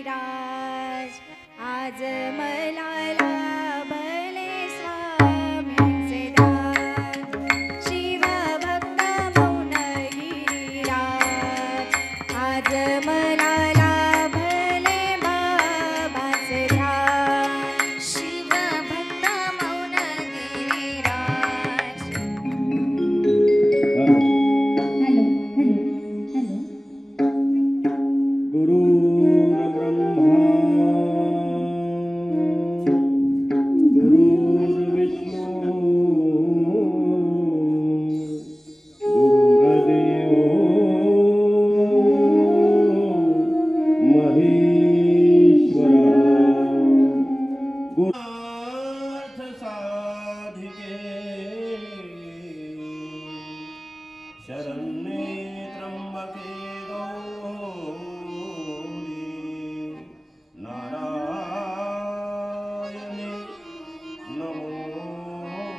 गिरिराज आज मला लाभले स्वाम्यांचे दान शिवभक्त मौन गिरिराज आज मला लाभले बाबाचे ध्यान शिवभक्त मौन गिरिराज हॅलो गुरुर्ब्रह्मा गुरुर्विष्णू गुरुर्देवो महेश्वरा गुरुनाथ साधिके शरण्ये त्र्यंबके गौरी नारायणे नमोस्तुते।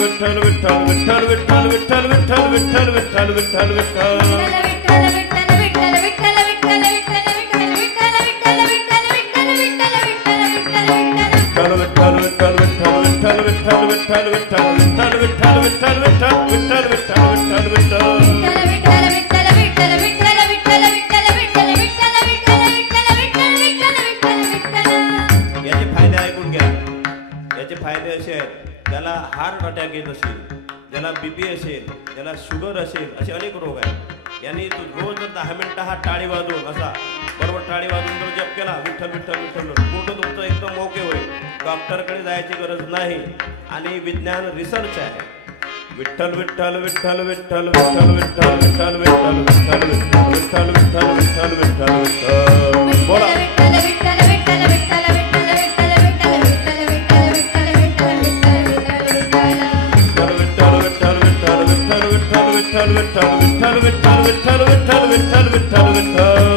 विठ्ठल विठ्ठल विठ्ठल विठ्ठल विठ्ठल विठ्ठल विठ्ठल विठ्ठल विठ्ठल विठ्ठल ज्याला हार्ट अटॅक येत असेल, ज्याला बीपी असेल, ज्याला शुगर असेल, असे अनेक रोग आहेत. यांनी रोज 10 मिनिटं हा टाळी वाजवून असा बरोबर टाळी वाजवून जर जप केला विठ्ठल विठ्ठल विठ्ठल पोट तुमचं एकदम मोके होईल. डॉक्टरकडे जायची गरज नाही आणि विज्ञान रिसर्च आहे. विठ्ठल विठ्ठल विठ्ठल विठ्ठल विठ्ठल विठ्ठल विठ्ठल विठ्ठल विठ्ठल विठ्ठल विठ्ठल विठ्ठल विठ्ठल विठ्ठल बोला. विठ्ठल विठ्ठल विठ्ठल विठ्ठल विठ्ठल विठ्ठल विठ्ठल विठ्ठल विठ्ठल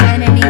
जननी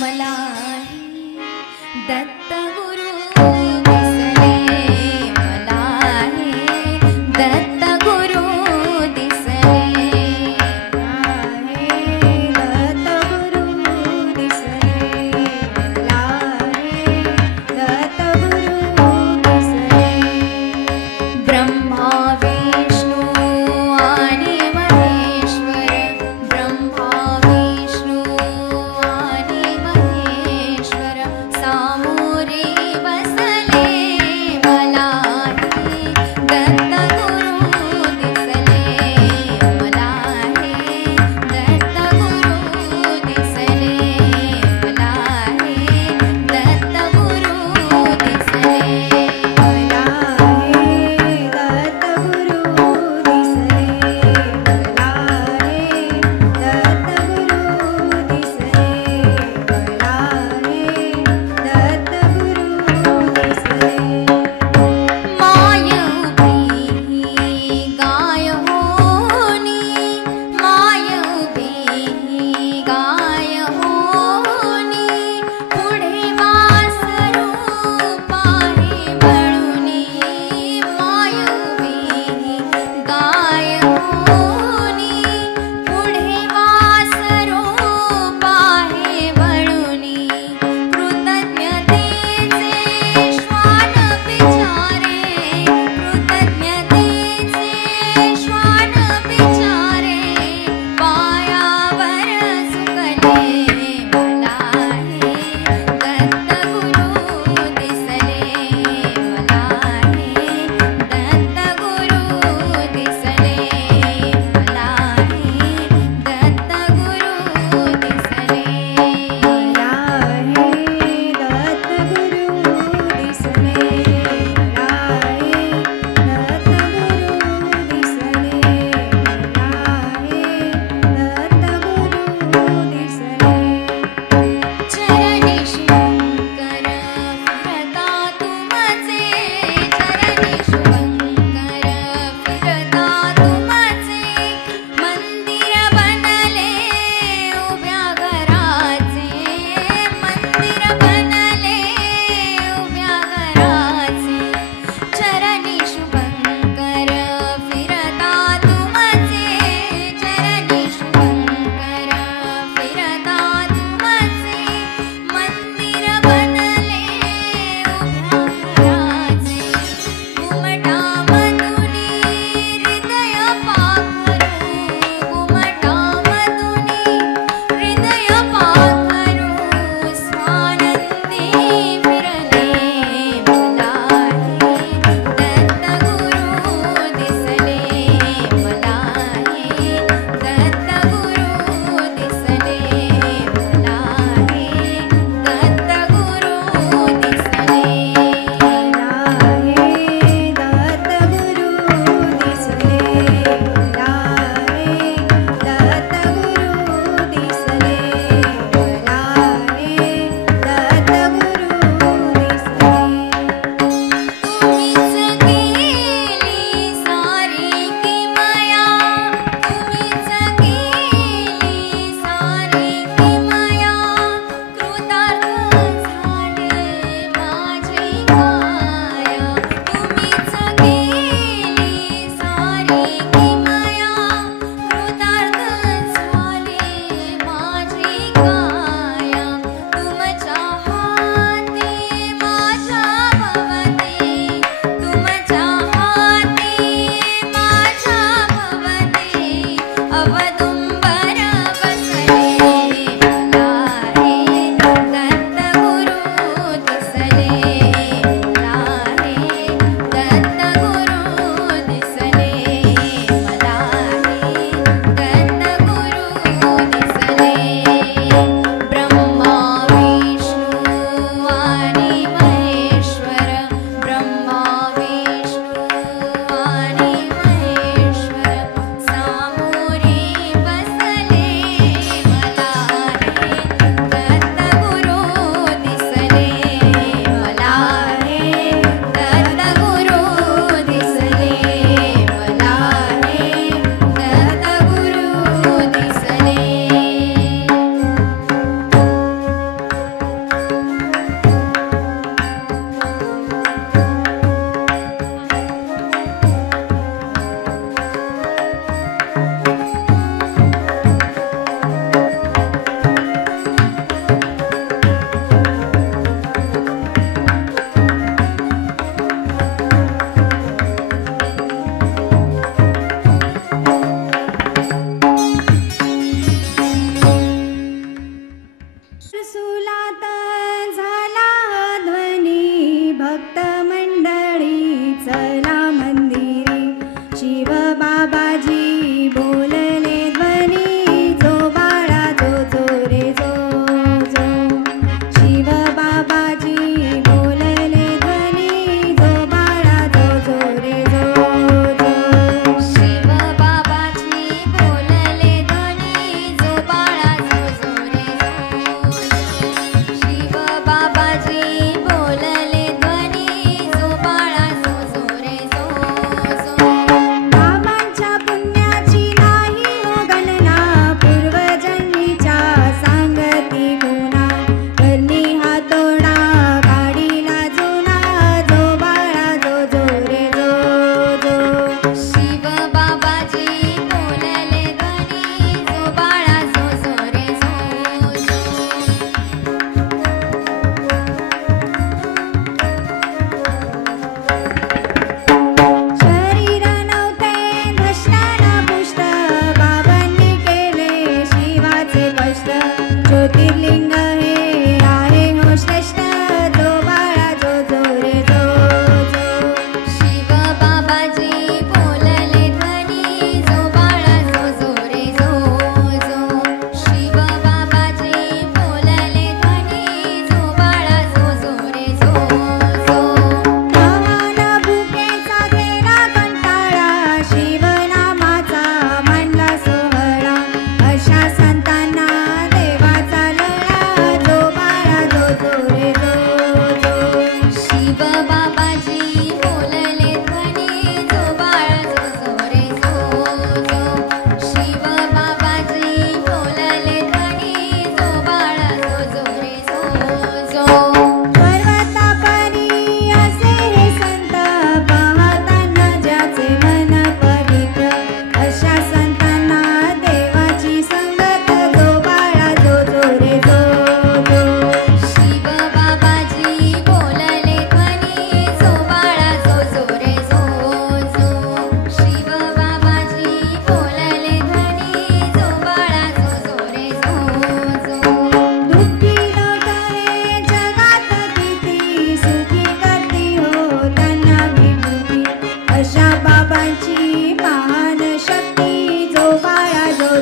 मलाही दत्तगुरु दिसले, मलाही दत्तगुरु दिसले, मलाही दत्तगुरु दिसले, मलाही दत्तगुरु दिसले. ब्रह्मा विष्णू आणि महेश्वर, ब्रह्मा विष्णू आणि महेश्वर सामोरे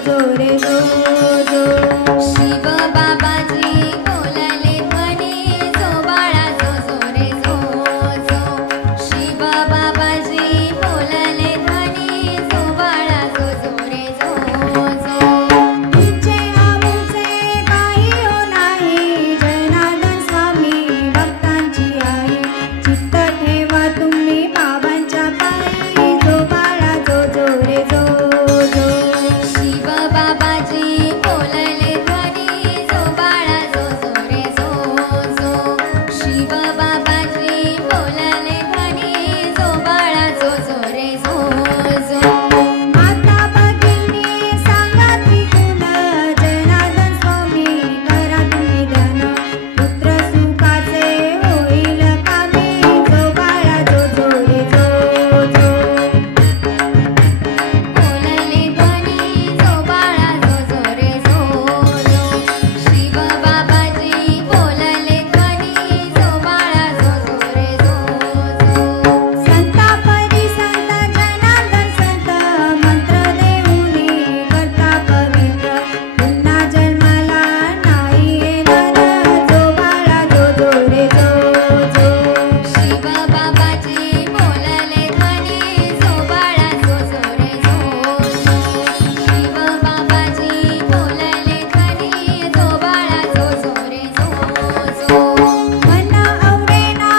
जो रे जो जो शिव बाबाजी बोलले ध्वनी जो बाळा जो जो रे जो जो शिव बाबाजी बोलले ध्वनी जो बाळा जो जो रे जो जो तुमचे आमचे काही हो नाही जनार्दन स्वामी भक्तांची आई चित्त ठेवा तुम्ही बाबांच्या पायी जो बाळा जो जो रे जो जो शिव बाबाजी बोलले ध्वनी जो बाळा जो जो रे जो जो शिव बाबाजी बोलले ध्वनी जो बाळा जो जो रे जो जो माता भगिनी सांगा त्रिगुण जनार्दन स्वामी करा तुम्ही ध्यान पुत्र सुखाचे होईल कामी जो बाळा जो जो रे जो जो बोलले ध्वनी जो बाळा जो जो रे जो जो शिव बाबाजी बोलले ध्वनी जो बाळा जो जो रे जो जो संता परी संत जनार्दन संत मंत्र देऊनी करता पवित्र पुन्हा जन्माला नाही येणार जो बाळा जो जो रे जो जो शिव बाबाजी बोलले ध्वनी जो बाळा जो जो रे जो जो शिव बाबाजी बोलले ध्वनी जो बाळा जो जो रे जो जो मन आवडेना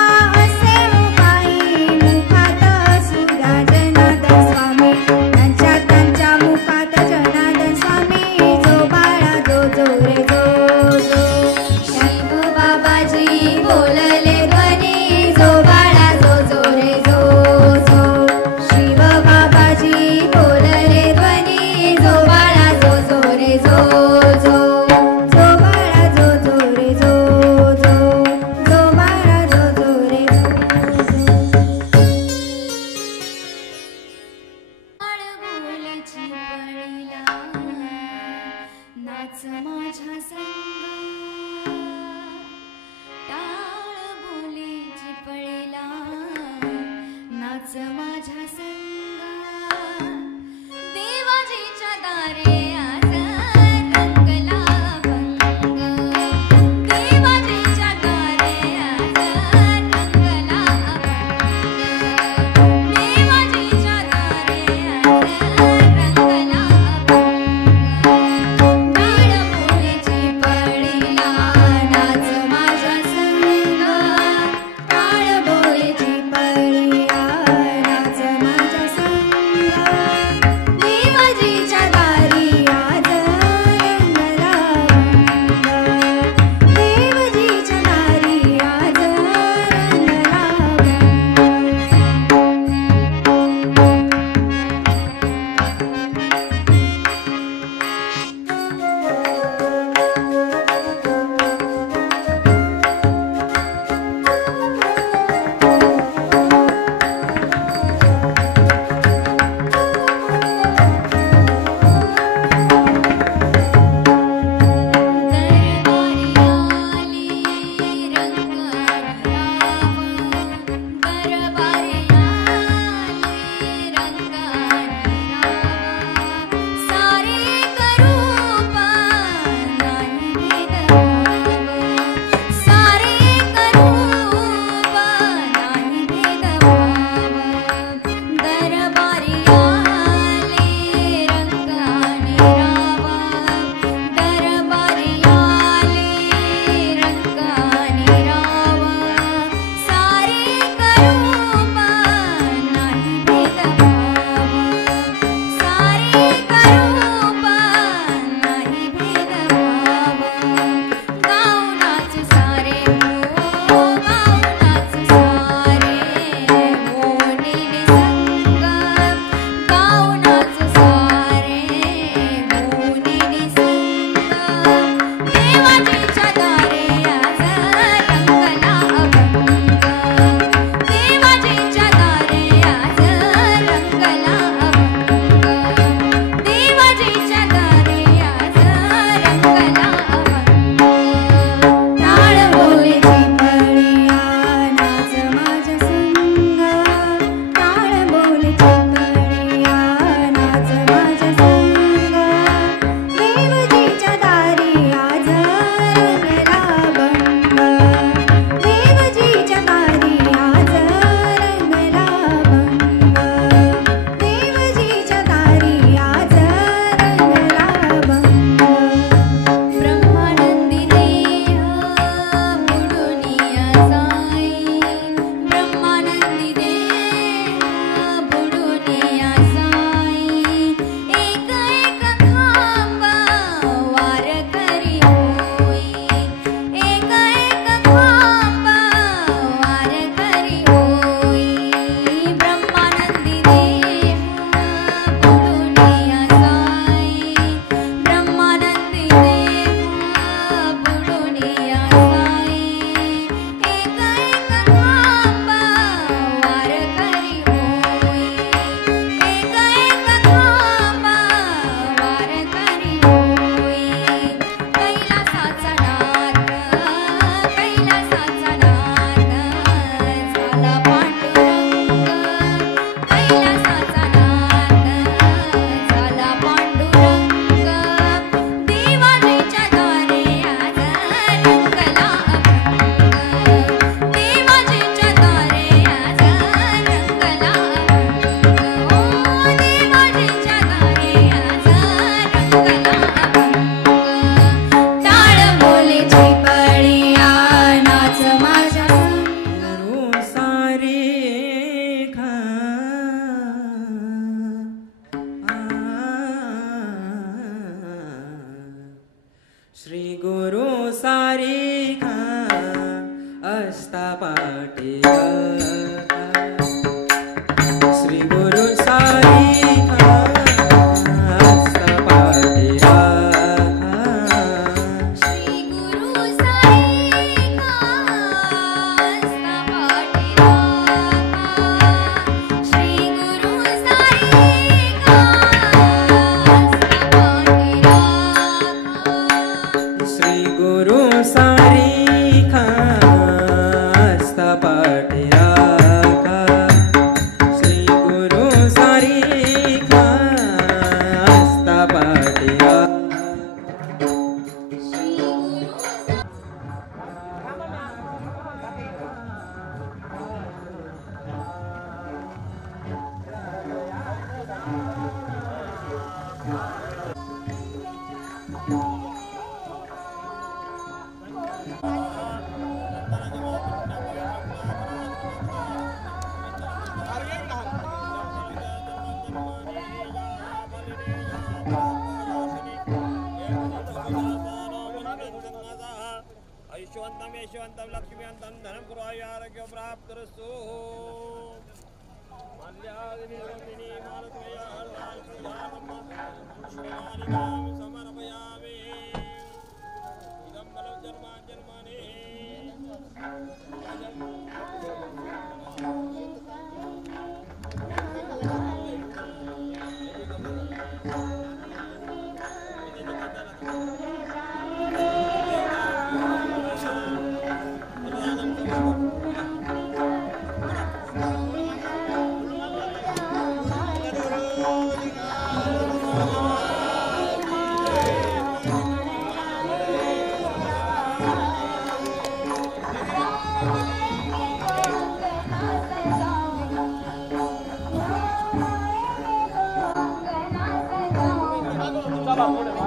असे काही मुखात सुद्धा जनार्दन स्वामी त्यांच्या मुखात जनार्दन स्वामी जो बाळा जो जो रे जो जो शिव बाबाजी बोलले ध्वनी जो बाळा जो जो रे जो जो शिव बाबाजी बोलले ध्वनी जो बाळा जो जो रे जो जो जो बाळा जो जो रे जो जो जो बाळा जो जो रे जो बोलाची पळीला नाच माझ्या संग टाळ बोलीची पळीला नाच माझ्या संग देवाजीच्या दारे आज रंगला भंग देवाजीच्या दारे आज रंगला भंग देवाजीच्या दारे आज रंगला भंग टाळ बोलीची श्री गुरु सारिका अष्टपाठिया श्री गुरु सारिका अष्टपाठिया श्री गुरु सारिका अष्टपाठिया श्री गुरु सारिका अष्टपाठिया श्री गुरु सारिका अष्टपाठिया श्री गुरु सारिका अष्टपाठिया ऐश्वन्तं यशवन्तं लक्ष्मीवन्तं धनं पुरायारोग्य प्राप्तरस्तु माल्यादिनिरन्दिनी मालद्वया हरदाल्पुजानम् समर्पयामि इदं बलं जन्माञ्जन्मानि Thank you.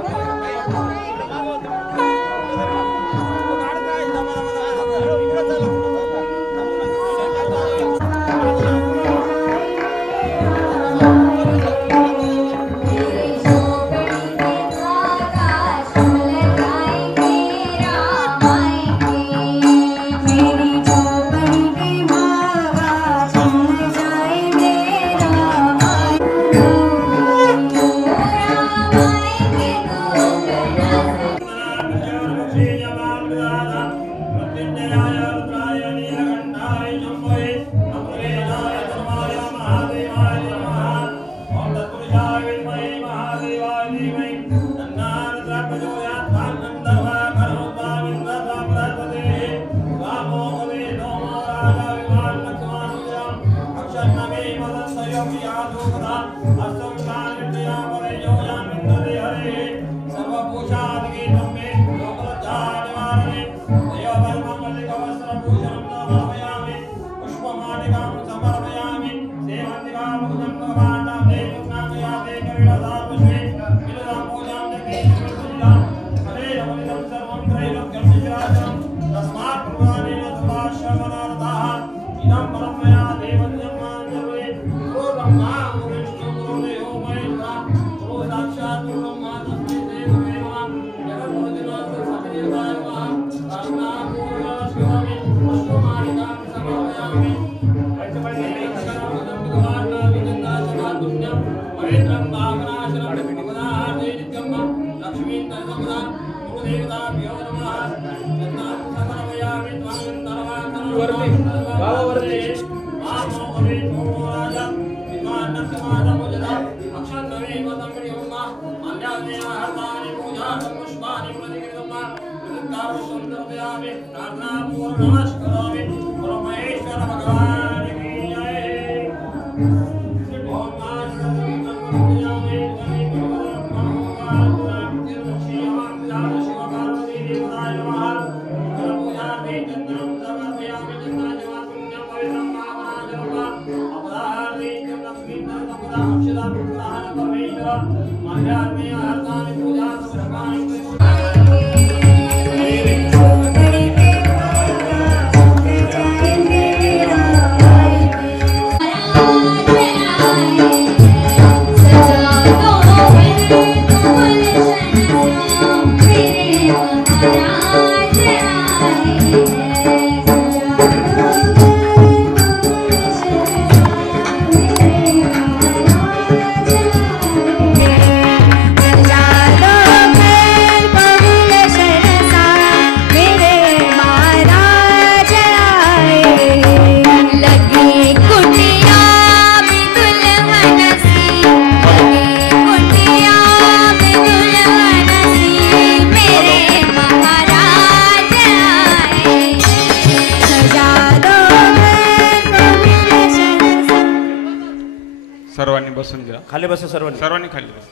खाली बसा सर्वांनी, सर्वांनी खाली बसा.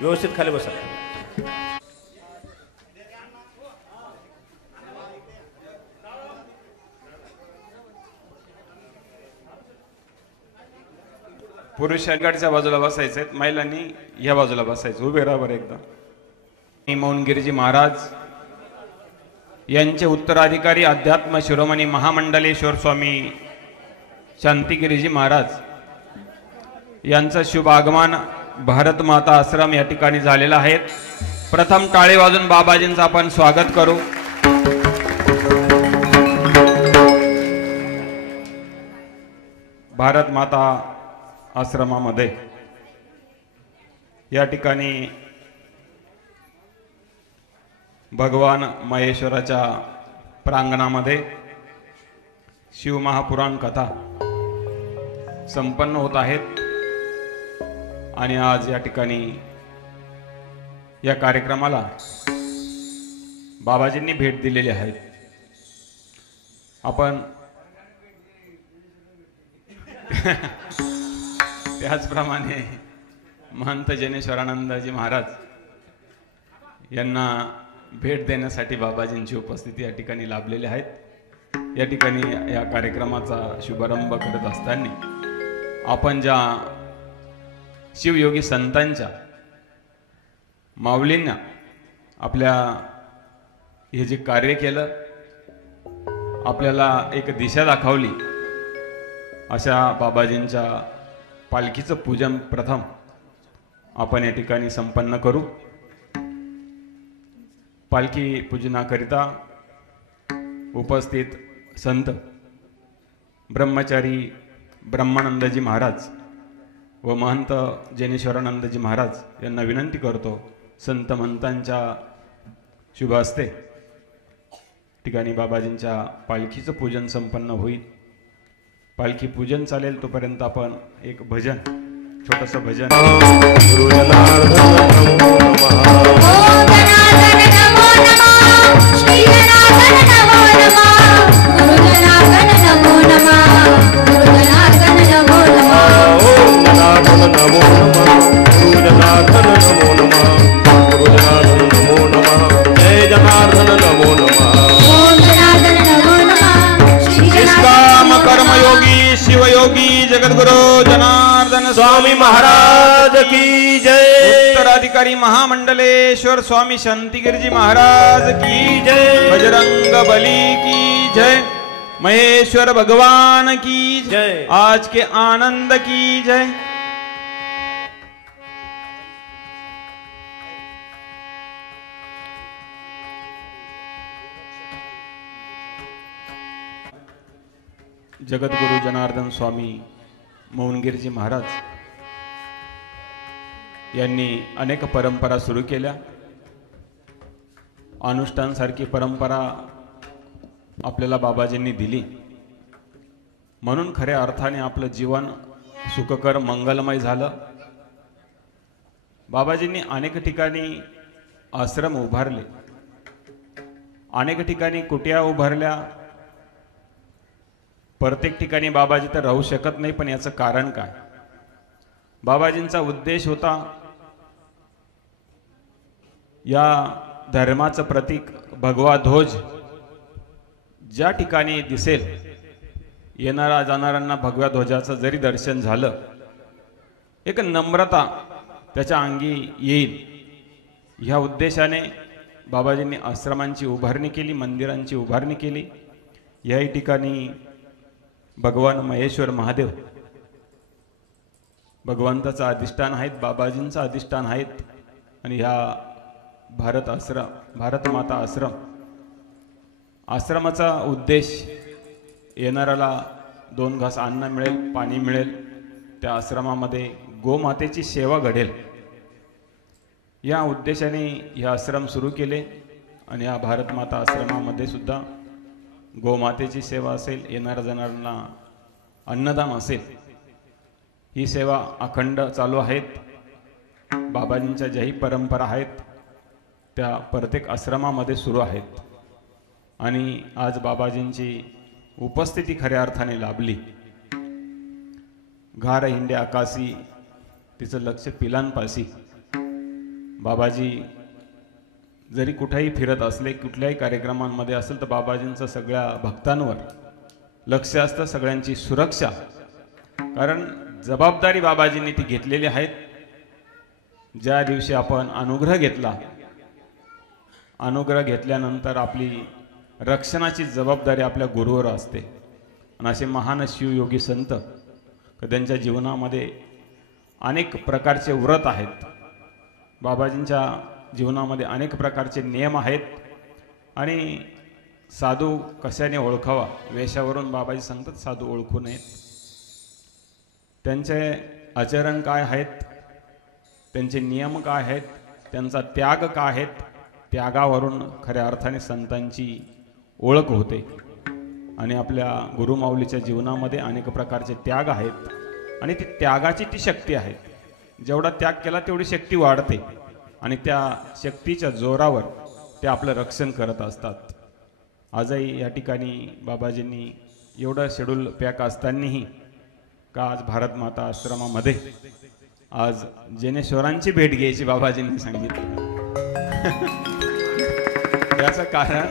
व्यवस्थित खाली बसा. पुरुष गाडीच्या बाजूला बसायचे, महिलांनी या बाजूला बसायचं. उभे राहा बरं एकदा. मौनगिरीजी महाराज यांचे उत्तराधिकारी अध्यात्म शिरोमणी महामंडलेश्वर स्वामी शांतिगिरीजी महाराज यांचं शुभ आगमन भारत माता आश्रम या ठिकाणी झालेलं आहे. प्रथम टाळे वाजून बाबाजींचं आपण स्वागत करू. भारत माता आश्रमामध्ये या ठिकाणी भगवान महेश्वराच्या प्रांगणामध्ये शिवमहापुराण कथा संपन्न होत आहेत आणि आज या ठिकाणी या कार्यक्रमाला बाबाजींनी भेट दिलेली आहे. आपण त्याचप्रमाणे महंत ज्ञानेश्वरानंदजी महाराज यांना भेट देण्यासाठी बाबाजींची उपस्थिती या ठिकाणी लाभलेली आहेत. या ठिकाणी या कार्यक्रमाचा शुभारंभ करत असताना आपण ज्या शिवयोगी संतांच्या माऊलींना आपल्या हे जे कार्य केलं, आपल्याला एक दिशा दाखवली, अशा बाबाजींच्या पालखीचं पूजन प्रथम आपण या ठिकाणी संपन्न करू. पालखी पूजनाकरिता उपस्थित संत ब्रह्मचारी ब्रह्मानंदजी महाराज व महंत ज्ञानेश्वरानंदजी महाराज यांना विनंती करतो, संत महंतांच्या शुभ हस्ते ठिकाणी बाबाजींच्या पालखीचं पूजन संपन्न होईल. पालखी पूजन चालेल तोपर्यंत आपण एक भजन, छोटंसं भजन. कर्मयोगी शिवयोगी जगद्गुरु जनार्दन स्वामी महाराज की जय. उत्तराधिकारी महामंडलेश्वर स्वामी शांतिगिरीजी महाराज की जय. बजरंग बली की जय. महेश्वर भगवान की जय. आज के आनंद की जय. जगद्गुरु जनार्दन स्वामी मौनगिरीजी महाराज यांनी अनेक परंपरा सुरू केल्या. अनुष्ठान सारखी परंपरा आपल्याला बाबाजींनी दिली, म्हणून खऱ्या अर्थाने आपलं जीवन सुखकर मंगलमय झालं. बाबाजींनी अनेक ठिकाणी आश्रम उभारले, अनेक ठिकाणी कुटिया उभारल्या. प्रत्येक ठिकाणी बाबाजी तर राहू शकत नाही, पण याचं कारण काय? बाबाजींचा उद्देश होता या धर्माचं प्रतीक भगवा ध्वज ज्या ठिकाणी दिसेल, येणारा जाणाऱ्यांना भगव्या ध्वजाचं जरी दर्शन झालं, एक नम्रता त्याच्या अंगी येईल, ह्या उद्देशाने बाबाजींनी आश्रमांची उभारणी केली, मंदिरांची उभारणी केली. याही ठिकाणी भगवान महेश्वर महादेव भगवंताचं अधिष्ठान आहेत, बाबाजींचं अधिष्ठान आहेत. आणि ह्या भारत माता आश्रमाचा उद्देश येणाऱ्याला 2 घास अन्न मिळेल, पाणी मिळेल, त्या आश्रमामध्ये गोमातेची सेवा घडेल, या उद्देशाने हे आश्रम सुरू केले. आणि या भारत माता आश्रमामध्ये सुद्धा गोमातेची सेवा असेल, येणाऱ्या जाणाऱ्यांना अन्नदान असेल, ही सेवा अखंड चालू आहेत. बाबाजींच्या ज्याही परंपरा आहेत त्या प्रत्येक आश्रमामध्ये सुरू आहेत. आणि आज बाबाजींची उपस्थिती खऱ्या अर्थाने लाभली. घार हिंडे आकाशी तिचं लक्ष पिलांपाशी. बाबाजी जरी कुठेही फिरत असले, कुठल्याही कार्यक्रमांमध्ये असेल, तर बाबाजींचं सगळ्या भक्तांवर लक्ष असतं, सगळ्यांची सुरक्षा. कारण जबाबदारी बाबाजींनी ती घेतलेली आहेत. ज्या दिवशी आपण अनुग्रह घेतला, अनुग्रह घेतल्यानंतर आपली रक्षणाची जबाबदारी आपल्या गुरुवर असते. आणि असे महान शिवयोगी संत, त्यांच्या जीवनामध्ये अनेक प्रकारचे व्रत आहेत. बाबाजींच्या जीवनामध्ये अनेक प्रकारचे नियम आहेत. आणि साधू कशाने ओळखावा, वेशावरून बाबाजी सांगतात साधू ओळखू नयेत. त्यांचे आचरण काय आहेत, त्यांचे नियम काय आहेत, त्यांचा त्याग काय आहेत, त्यागावरून खऱ्या अर्थाने संतांची ओळख होते. आणि आपल्या गुरुमाऊलीच्या जीवनामध्ये अनेक प्रकारचे त्याग आहेत. आणि ती त्यागाची ती शक्ती आहे. जेवढा त्याग केला तेवढी शक्ती वाढते. आणि त्या शक्तीच्या जोरावर ते आपलं रक्षण करत असतात. आजही या ठिकाणी बाबाजींनी एवढं शेड्यूल पॅक असतानाही का आज भारत माता आश्रमामध्ये आज जैनेश्वरांची भेट घ्यायची बाबाजींनी सांगितलं. याचं कारण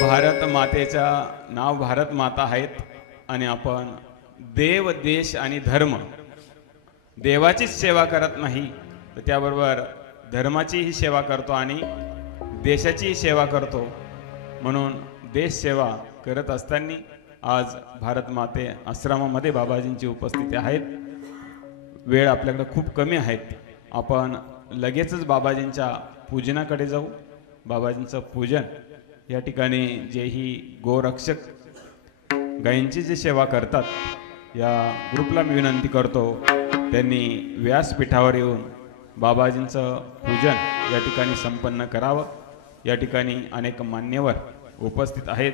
भारत मातेचा नाव भारत माता आहेत. आणि आपण देव, देश आणि धर्म, देवाचीच सेवा करत नाही तर त्याबरोबर धर्माचीही सेवा करतो आणि देशाचीही सेवा करतो. म्हणून देश सेवा करत असताना आज भारत माते आश्रमामध्ये बाबाजींची उपस्थिती आहेत. वेळ आपल्याकडे खूप कमी आहेत. आपण लगेचच बाबाजींच्या पूजनाकडे जाऊ. बाबाजींचं पूजन या ठिकाणी जेही गोरक्षक गायींची जी सेवा करतात, या ग्रुपला मी विनंती करतो त्यांनी व्यासपीठावर येऊन बाबाजींचं पूजन या ठिकाणी संपन्न करावं. या ठिकाणी अनेक मान्यवर उपस्थित आहेत.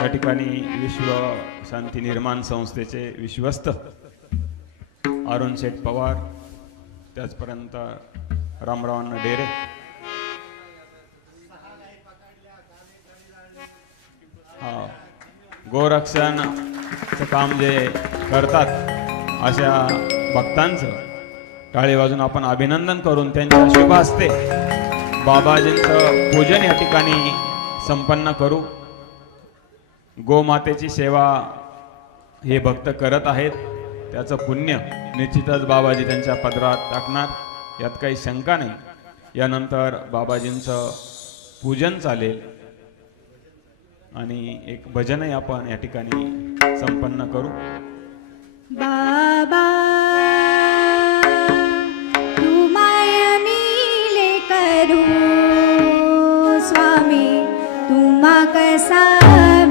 या ठिकाणी विश्व शांती निर्माण संस्थेचे विश्वस्त अरुण शेठ पवार, त्याचपर्यंत रामरावांना डेरे, गोरक्षणाचं काम जे करतात अशा भक्तांचं टाळी वाजून आपण अभिनंदन करून त्यांच्या शुभ हस्ते बाबाजींचं पूजन या ठिकाणी संपन्न करू. गोमातेची सेवा हे भक्त करत आहेत, त्याचं पुण्य निश्चितच बाबाजी त्यांच्या पदरात टाकणार, यात काही शंका नाही. यानंतर बाबाजींचं पूजन चालेल आणि एक भजनही आपण या ठिकाणी संपन्न करू. बाबा तू माय मिले करू स्वामी, तुम्हा कसा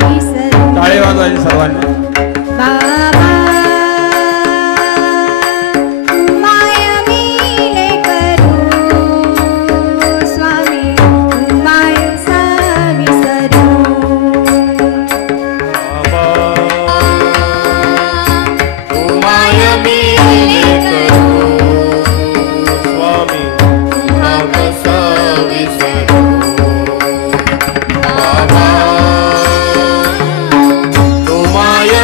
विसरू. टाळे वाजवायचे सर्वांनी. बाबा तू माय मिले करू स्वामी, तुम्हा कसा विसरू. माय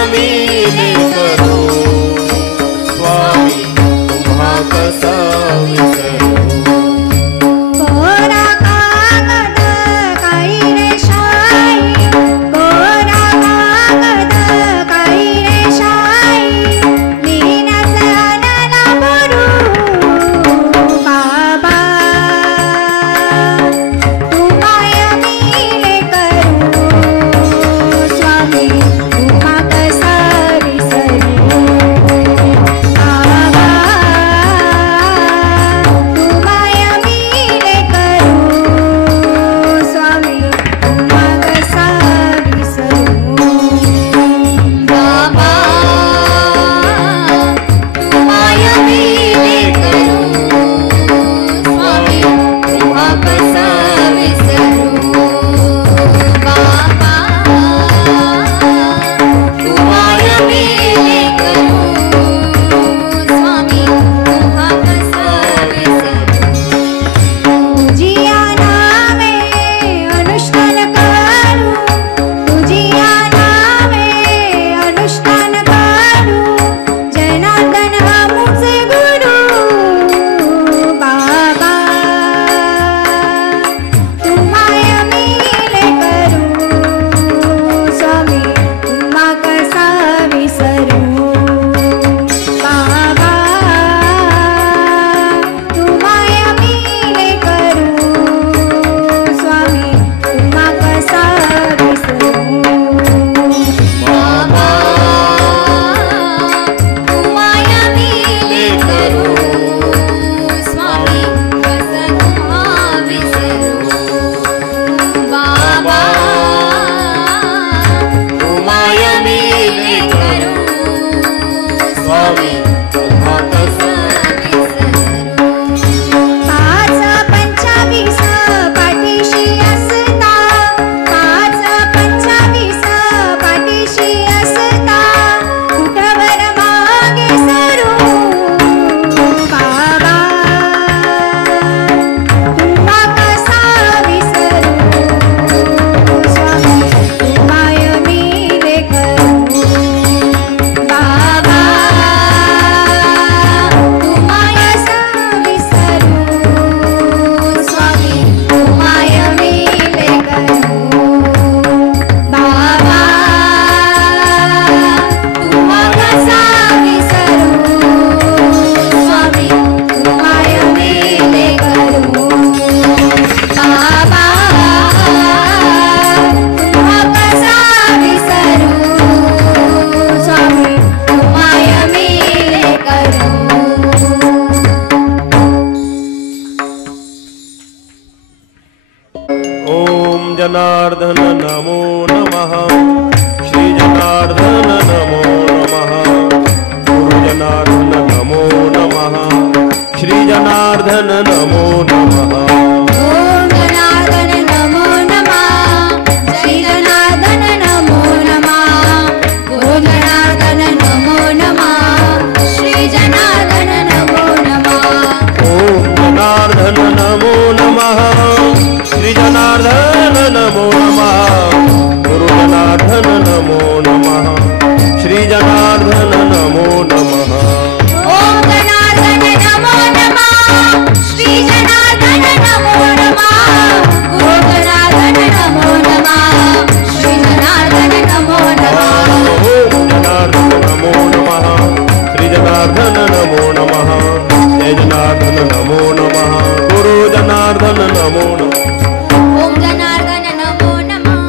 जनार्दन नमो नमः श्री जनार्दन नमो नमः गुरु जनार्दन नमो नमः श्री जनार्दन नमो नमः ओम जनार्दन नमो नमः श्री जनार्दन नमो नमः गुरु जनार्दन नमो नमः श्री जनार्दन नमो नमः ओम जनार्दन नमो नमः श्री जनार्दन नमो नमः गुरु जनार्दन नमो नमः श्री जनार्दन नमो नमः ओम जनार्दन नमो नमः श्री जनार्दन नमो नमः गुरु जनार्दन नमो नमः श्री जनार्दन नमो नमः ओम जनार्दन नमो नमः श्री जनार्दन नमो नमः जय जनार्दन नमो नमः गुरु जनार्दन नमो नमः ओम जनार्दन नमो नमः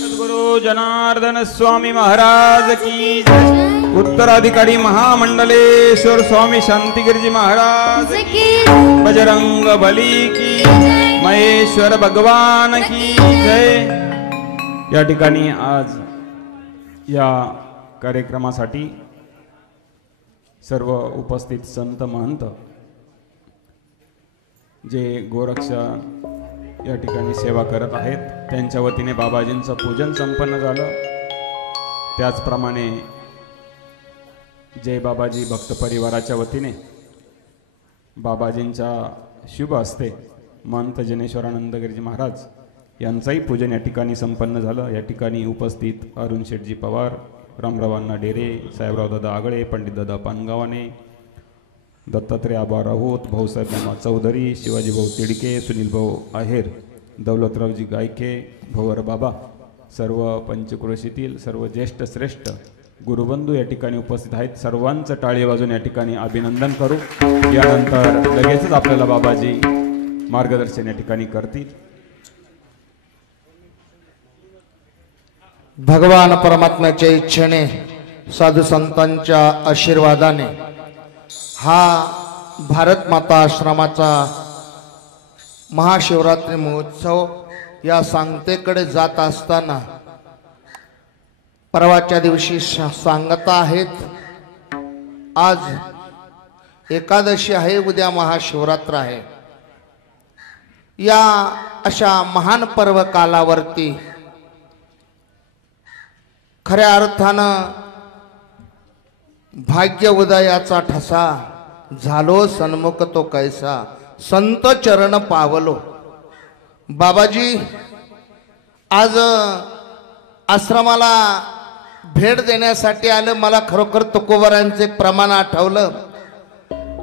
सद्गुरु जनार्दन स्वामी महाराज की जय। उत्तराधिकारी महामंडलेश्वर स्वामी शांतिगिरीजी महाराज की बजरंग बली की महेश्वर भगवान की जय। या ठिकाणी आज या कार्यक्रमासाठी सर्व उपस्थित संत महंत जे गोरक्षा या ठिकाणी सेवा करत आहेत त्यांच्या वतीने बाबाजींचं पूजन संपन्न झालं। त्याचप्रमाणे जय बाबाजी भक्त परिवाराच्या वतीने बाबाजींच्या शुभ हस्ते महंत जनेश्वरानंद गिरीजी महाराज यांचंही पूजन या ठिकाणी संपन्न झालं। या ठिकाणी उपस्थित अरुण शेठजी पवार, रामरावांना डेरे, साहेबराव दादा आगळे, पंडित दादा पानगावाने, दत्तात्रय आबा राऊत, भाऊसाहेब मामा चौधरी, शिवाजी भाऊ तिडके, सुनील भाऊ आहेर, दौलतरावजी गायके, भवर बाबा, सर्व पंचक्रोशीतील सर्व ज्येष्ठ श्रेष्ठ गुरुबंधू या ठिकाणी उपस्थित आहेत। सर्वांचं टाळी वाजून या ठिकाणी अभिनंदन करू। यानंतर लगेचच आपल्याला बाबाजी मार्गदर्शन या ठिकाणी करतील। भगवान परमात्म्याच्या इच्छेने साधू संतांच्या आशीर्वादाने हा भारत माता आश्रमाचा महाशिवरात्री महोत्सव या सांगतेकडे जात असताना परवाच्या दिवशी सांगता आहेत। आज एकादशी आहे, उद्या महाशिवरात्र आहे। या अशा महान पर्व कालावरती खऱ्या अर्थानं भाग्य उदयाचा ठसा झालो सन्मुख तो कैसा संत चरण पावलो। बाबाजी आज आश्रमाला भेट देण्यासाठी आलं। मला खरोखर तुकोबारांचं एक प्रमाण आठवलं।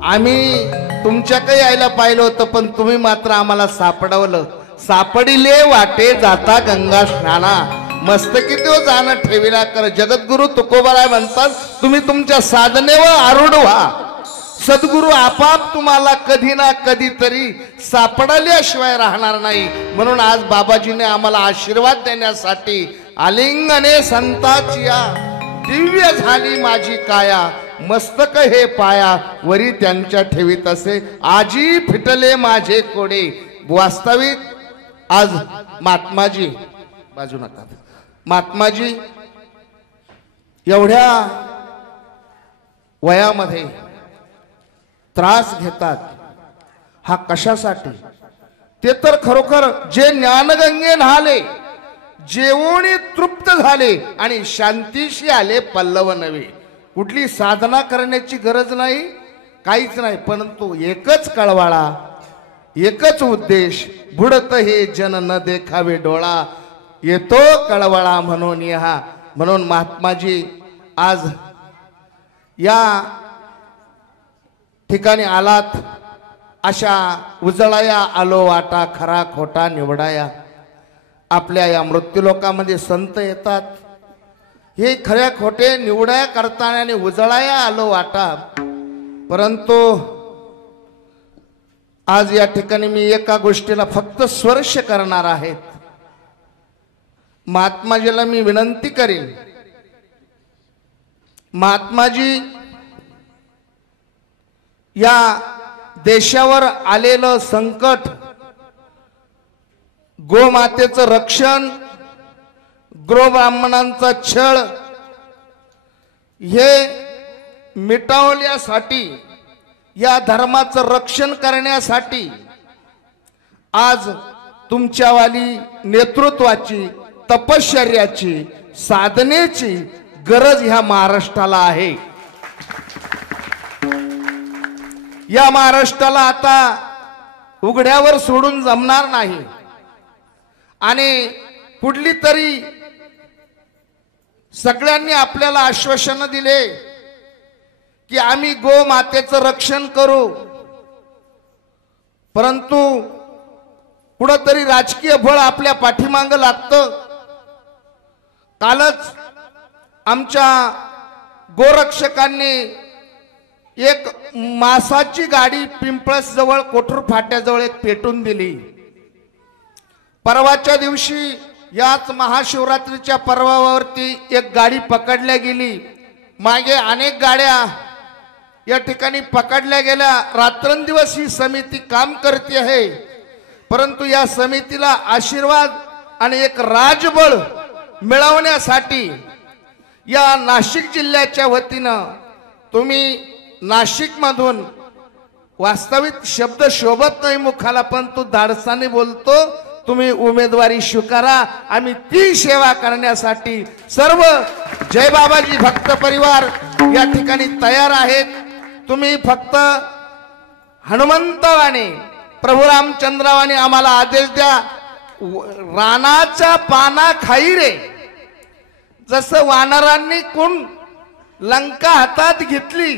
आम्ही तुमच्याकडे यायला पाहिलं होतं, पण तुम्ही मात्र आम्हाला सापडवलं। सापडिले वाटे जाता गंगा स्नाना मस्तकी तो जाणं ठेविला कर। जगद्गुरु तुकोबाराय म्हणतात, तुम्ही तुमच्या साधनेवर आरूढ व्हा। सद्गुरु आपाप तुम्हाला कधी ना कधीतरी सापडल्याशिवाय राहणार नाही। म्हणून आज बाबाजीने आम्हाला आशीर्वाद देण्यासाठी आलिंगने संताची दिव्य झाली माझी काया, मस्तक हे पाया वरी त्यांच्या ठेवीत असे आजी फिटले माझे कोडे। वास्तविक आज महात्माजी बाजू नका, महात्माजी एवढ्या वयामध्ये त्रास घेतात हा कशासाठी? ते तर खरोखर जे ज्ञानगंगे न्हाले, जेवणी तृप्त झाले आणि शांतीशी आले पल्लव नवे। कुठली साधना करण्याची गरज नाही, काहीच नाही, परंतु एकच कळवाळा, एकच उद्देश, बुडत हे जन न देखावे डोळा, येतो कळवळा म्हणून या। म्हणून महात्माजी आज या ठिकाणी आलात, अशा उजळाया आलो वाटा, खरा खोटा निवडाया। आपल्या या मृत्यूलोकामध्ये संत येतात, हे खऱ्या खोटे निवडाया करताना आणि उजळाया आलो वाटा। परंतु आज या ठिकाणी मी एका गोष्टीला फक्त स्पर्श करणार आहेत। महात्माजीला मी विनंती करेन, महात्माजी या देशावर आलेलं संकट गोमातेचं रक्षण, गोब्राह्मणांचा छळ हे मिटवण्यासाठी, या धर्माचं रक्षण करण्यासाठी आज तुमच्यावाली नेतृत्वाची, तपश्चर्याची, साधनेची गरज ह्या महाराष्ट्राला आहे. या महाराष्ट्राला आता उघड्यावर सोडून जमणार नाही आणि कुठली तरी सगळ्यांनी आपल्याला आश्वासन दिले की आम्ही गोमातेचं रक्षण करू, परंतु कुठंतरी राजकीय बळ आपल्या पाठीमागं लागतं. कालच आमच्या गोरक्षकांनी एक मासाची गाडी पिंपळस जवळ कोठूर फाट्याजवळ एक पेटून दिली. परवाच्या दिवशी याच महाशिवरात्रीच्या पर्वावरती एक गाडी पकडल्या गेली. मागे अनेक गाड्या या ठिकाणी पकडल्या गेल्या. रात्रंदिवस ही समिती काम करते आहे, परंतु या समितीला आशीर्वाद आणि एक राजबळ मिळवण्यासाठी या नाशिक जिल्ह्याच्या वतीनं तुम्ही नाशिकमधून, वास्तविक शब्द शोभत नाही मुखाला पण तो धाडसाने बोलतो, तुम्ही उमेदवारी स्वीकारा. आम्ही ती सेवा करण्यासाठी सर्व जय बाबाजी भक्त परिवार या ठिकाणी तयार आहेत. तुम्ही फक्त हनुमंतवाने, प्रभू रामचंद्रावाने आम्हाला आदेश द्या. रानाच्या पाना खाई रे, जसं वानरांनी कोण लंका हातात घेतली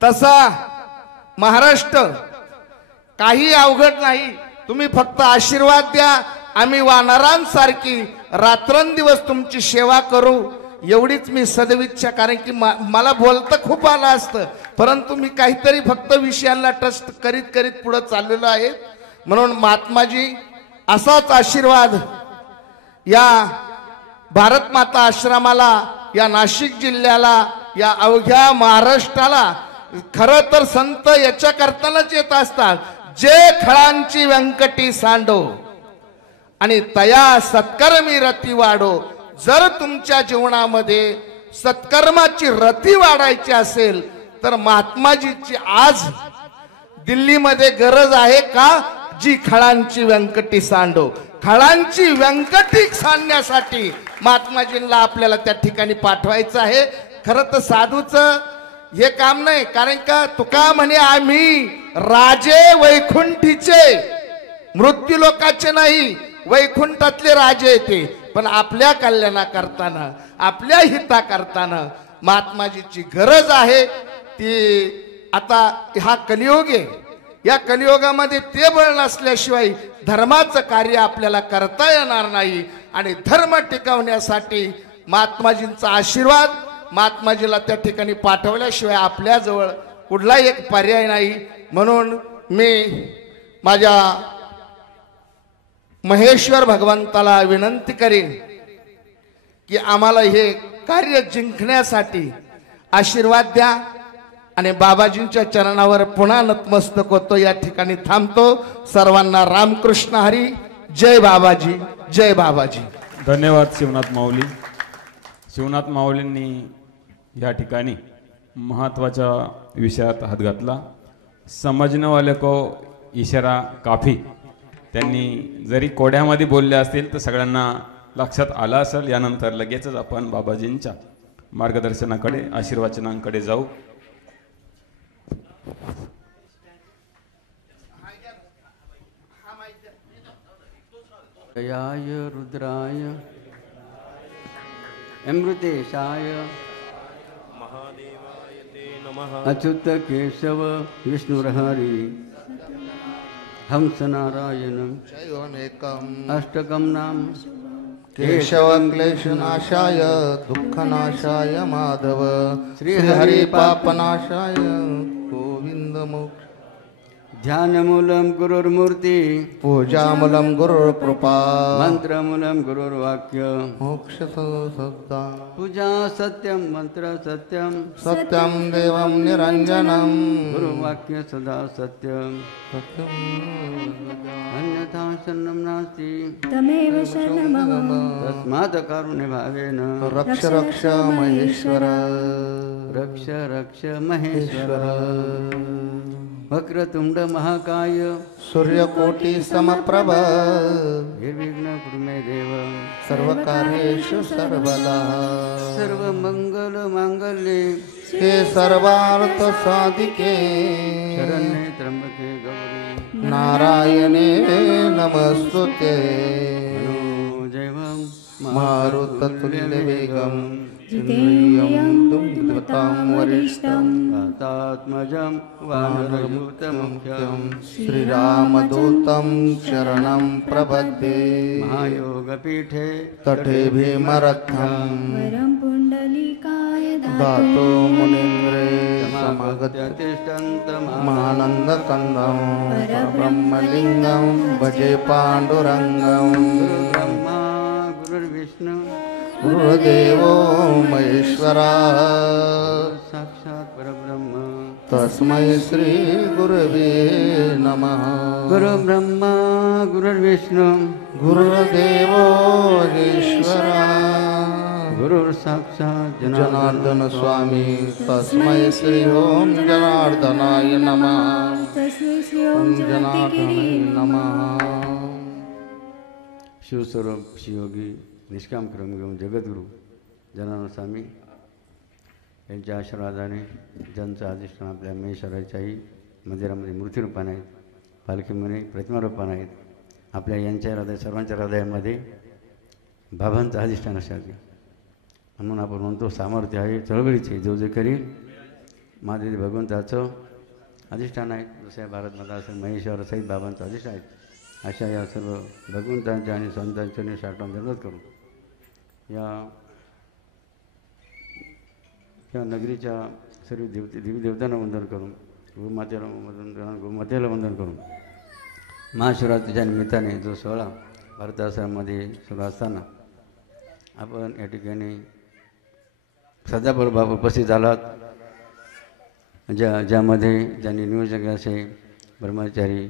तसा महाराष्ट्र काही अवघड नाही. तुम्ही फक्त आशीर्वाद द्या. आम्ही वानरांसारखी रात्रंदिवस तुमची सेवा करू, एवढीच मी सदिच्छा. कारण की मला बोलतं खूप आलं असतं, परंतु मी काहीतरी फक्त विषयांना टच करीत करीत पुढे चाललेलो आहे. म्हणून महात्माजी असाच आशीर्वाद या भारत माता आश्रमाला, या नाशिक जिल्ह्याला, या अवघ्या महाराष्ट्राला. खरं तर संत याच्या करतानाच येत असतात, जे खळांची व्यंकटी सांडो आणि तया सत्कर्मी रती वाढो. जर तुमच्या जीवनामध्ये सत्कर्माची रती वाढायची असेल तर महात्माजीची आज दिल्लीमध्ये गरज आहे का, जी खळांची व्यंकटी सांडो. खळांची व्यंकटी सांडण्यासाठी महात्माजींना आपल्याला त्या ठिकाणी पाठवायचं आहे. खरं तर साधूचं हे काम नाही, कारण का तुका म्हणे आम्ही राजे वैकुंठीचे, मृत्यू लोकाचे नाही, वैकुंठातले राजे येते. पण आपल्या कल्याणा करताना, आपल्या हिता करताना महात्माजीची गरज आहे. ती आता हा कलियुग आहे. या कलियुगामध्ये ते बळ नसल्याशिवाय धर्माचं कार्य आपल्याला करता येणार नाही. आणि धर्म टिकवण्यासाठी महात्माजींचा आशीर्वाद, महात्माजीला त्या ठिकाणी पाठवल्याशिवाय आपल्याजवळ कुठला एक पर्याय नाही. म्हणून मी माझ्या महेश्वर भगवंताला विनंती करेन की आम्हाला हे कार्य जिंकण्यासाठी आशीर्वाद द्या. आणि बाबाजींच्या चरणावर पुन्हा नतमस्तक होतो. या ठिकाणी थांबतो. सर्वांना रामकृष्ण हरी. जय बाबाजी, जय बाबाजी. धन्यवाद शिवनाथ माऊली. शिवनाथ माऊलींनी या ठिकाणी महत्त्वाच्या विषयात हात घातला. समजने वाले को इशारा काफी. त्यांनी जरी कोड्यामध्ये बोलले असतील तर सगळ्यांना लक्षात आलं असेल. यानंतर लगेचच आपण बाबाजींच्या मार्गदर्शनाकडे, आशीर्वचनांकडे जाऊ. जयाय रुद्राय अमृतेशाय महादेवाय ते नमः. अच्युत केशव विष्णुर्हरि हंसनारायणं अष्टकं नाम केशव क्लेशनाशाय दुःखनाशाय माधव श्रीहरि पापनाशाय गोविंद मोक्ष. ध्यानमूलं गुरुर्मूर्ति पूजामूलं गुरुर्कृपा मंत्रमूलं गुरुर्वाक्य मोक्ष सद्दा. पूजा सत्यं मंत्र सत्यं सत्यं देवं निरञ्जनं गुरुवाक्य सदा सत्यं सत्यं अन्यथा शरणं नास्ति तमेव शरणमहं तस्मात् कारुण्यभावेन रक्ष रक्ष महेश्वर रक्ष रक्ष महेश्वर वक्रतुंड महाकाय सूर्यकोटि समप्रभ निर्विघ्न कुरु मे देव सर्वकार्येषु सर्वदा सर्वमंगल मांगल्ये हे सर्वार्थ साधिके शरण्ये त्र्यंबके गौरी नारायणे नमस्तुते जयवं मारुततुल्यवेगं जितेन्द्रियं दुर्मतां वरिष्ठं वातात्मजं वानरयूतमुख्यं श्रीरामदूतं शरणं प्रपद्ये महायोगपीठे तटे भीमरथं वरं पुण्डलीकाय दातो मुनीन्द्रे समागत्य समगत तिष्ठन्तम् आनन्दकन्दं परब्रह्मलिङ्गं भजे पाण्डुरङ्गं ब्रह्मा गुरुर्विष्णु गुरुदेवो महेश्वरा साक्षात् परब्रह्म तस्मै श्रीगुरवे नमः गुरुब्रह्मा गुरुर्विष्णु गुरुदेवो महेश्वरा गुरुर्साक्षात् जनार्दन स्वामी तस्मै श्री ओम जनार्दनाय नमः तस्मै श्री ओम ओम जनार्दनाय नमः शिवस्वरूप शिवयोगी निष्काम क्रम घेऊन जगद्गुरू जनार्दन स्वामी यांच्या आशीर्वादाने ज्यांचं अधिष्ठान आपल्या महेश्वराच्याही मंदिरामध्ये मूर्तिरूपाने आहेत, पालखीमध्ये प्रतिमारूपाने आहेत. आपल्या यांच्या हृदय सर्वांच्या हृदयामध्ये बाबांचं अधिष्ठान असावे म्हणून आपण म्हणतो सामर्थ्य आहे चळवळीचे जो जे करील महादेव भगवंताचं अधिष्ठान आहे. दुसऱ्या भारतमाता असेल महेश्वर सहित बाबांचं अधिष्ठान आहे. अशा या सर्व भगवंतांच्या आणि संतांच्या निष्ठाटन दंडवत करून या नगरीच्या सर्व देवी देवतांना वंदन करून गोमातेला वंदन करून महाशिवरात्रीच्या निमित्ताने जो सोहळा भारताश्रमामध्ये सुरू असताना आपण या ठिकाणी सदापर बाबा उपस्थित झालात. ज्यामध्ये ज्यांनी नियोजक असे ब्रह्मचारी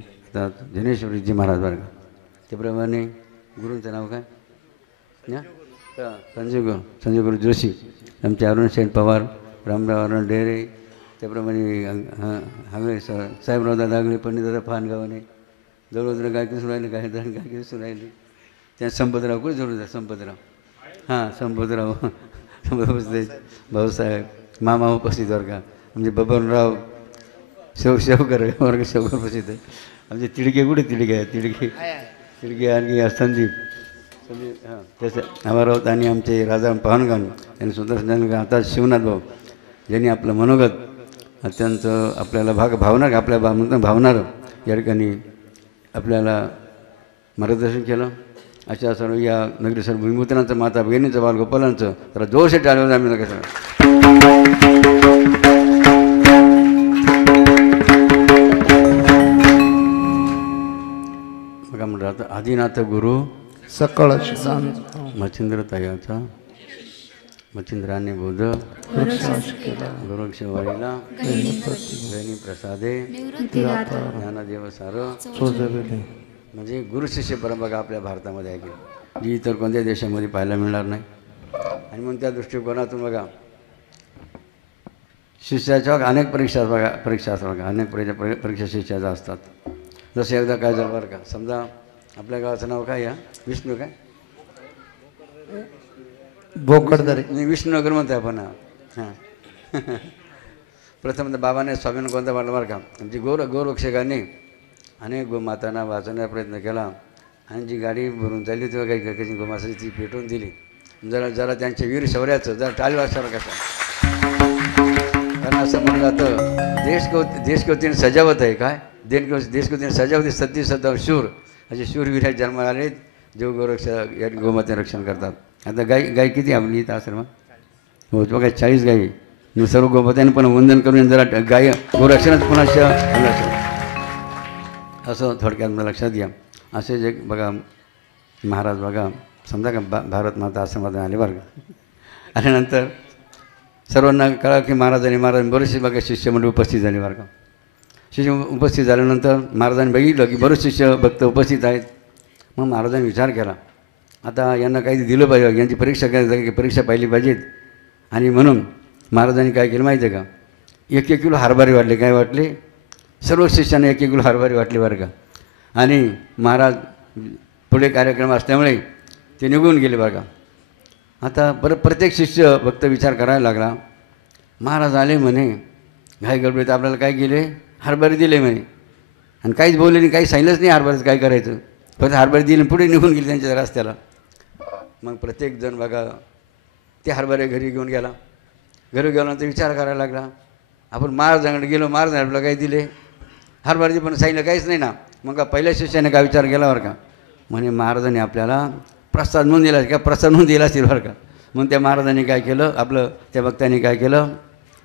जनेश्वरीजी महाराज वर्ग त्याप्रमाणे गुरूंचं नाव काय संजय गुरु जोशी, आमचे अरुण शेठ पवार, रामराव अरुण डेरे, त्याप्रमाणे हागळे साहेबराव दादा हागळे, पंडितदादा फानगावाने जवळजवळ गायकी सुरू राहिले, काही जण गायकी सुरू राहिली. त्या संपतराव कुठे जवळ संपतराव संपतराव उपस्थित, भाऊसाहेब मामा उपस्थित वर्ग, म्हणजे बबनराव शेवकर वर्ग शेवकर उपस्थित आहे. आमचे तिडके कुठे तिडके आणि संदीप त्याचं आवारावत आणि आमचे राजा पावनगाव यांनी सुद्धा आता शिवनाथ भाऊ ज्यांनी आपलं मनोगत अत्यंत आपल्याला भावणार आपल्या भावणार या ठिकाणी आपल्याला मार्गदर्शन केलं. अशा सर्व या नगरी सर्व भूमिपुत्रांचं, माता भगिनीचं, बालगोपालांचं तर जोरशे टाळून आम्ही नका सगळं बघा म्हणतात. आदिनाथ गुरु सकळ मच्छिंद्र तयाचा मच्छिंद्राने बोध गुरुक्षवारीला गैनी प्रसादे ज्ञानदेव सार म्हणजे गुरु शिष्य परंपरा आपल्या भारतामध्ये आहे की जी इतर कोणत्याही देशामध्ये पाहायला मिळणार नाही. आणि म्हणून त्या दृष्टिकोनातून बघा शिष्याच्या अनेक परीक्षा असतात बघा, अनेक परीक्षा शिष्याच्या असतात. जसं एकदा काय झालं बरं का, समजा आपल्या गावाचं नाव काय या विष्णू काय बोकडदरे नाही विष्णुनगर म्हणतो आपण. हां प्रथम बाबाने स्वामीनं कोणता वाटलं बरं का, जी गोरक्षकांनी अनेक गोमातांना वाचवण्याचा प्रयत्न केला आणि जी गाडी भरून चालली तेव्हा काही गोमासाची ती पेटवून दिली. जरा त्यांच्या वीर शौर्याचं जरा टाळी वाजता कसं, कारण असं म्हणलं जातं देश को तीन सजावत आहे काय देश को तीन सजावत सत्य सदा शूर असे शूरवीर जन्माला आले जो गोरक्षा या गोमाते रक्षण करतात. आता गाय किती आपली इथं आश्रमात हो बघा 40 गायी मी सर्व गोमात्यांनी पण वंदन करून जरा गाय गोरक्षणात पुन्हा असं थोडक्यात मला लक्षात घ्या. असे जे बघा महाराज बघा समजा का भारत माता आश्रमात आले बरं का. आल्यानंतर सर्वांना कळलं की महाराजांनी बरेचसे बघा शिष्यमंडळी उपस्थित झाले बरं का. शिष्य उपस्थित झाल्यानंतर महाराजांनी बघितलं की बरेच शिष्य भक्त उपस्थित आहेत. मग महाराजांनी विचार केला, आता यांना काही दिलं पाहिजे, यांची परीक्षा करायची, परीक्षा पाहिली पाहिजेत. आणि म्हणून महाराजांनी काय केलं माहिती आहे का, 1-1 किलो हरभरे वाटले. काय वाटले? सर्व शिष्यांना 1-1 किलो हरभरे वाटले बरं का. आणि महाराज पुढे कार्यक्रम असल्यामुळे ते निघून गेले बरं का. आता प्रत्येक शिष्य फक्त विचार करायला लागला. महाराज आले म्हणे, घाई गडबडीत आपल्याला काय केले, हरभरे दिले म्हणे, आणि काहीच बोलले नाही, काही सांगितलंच नाही हरभऱ्याचं काय करायचं, फक्त हरभरे दिले पुढे निघून गेले त्यांच्या रस्त्याला. मग प्रत्येकजण बघा ते हरभरे घरी घेऊन गेला. घरी गेल्यानंतर विचार करायला लागला, आपण महाराजांकडे गेलो, महाराजांनी आपल्याला काही दिले हरभरे, पण सांगितलं काहीच नाही ना. मग पहिल्या शिष्याने काय विचार केला बरं का, म्हणे महाराजांनी आपल्याला प्रसाद म्हणून दिला का, प्रसाद म्हणून दिला असेल बरं का. मग त्या महाराजांनी काय केलं, आपलं त्या भक्तांनी काय केलं,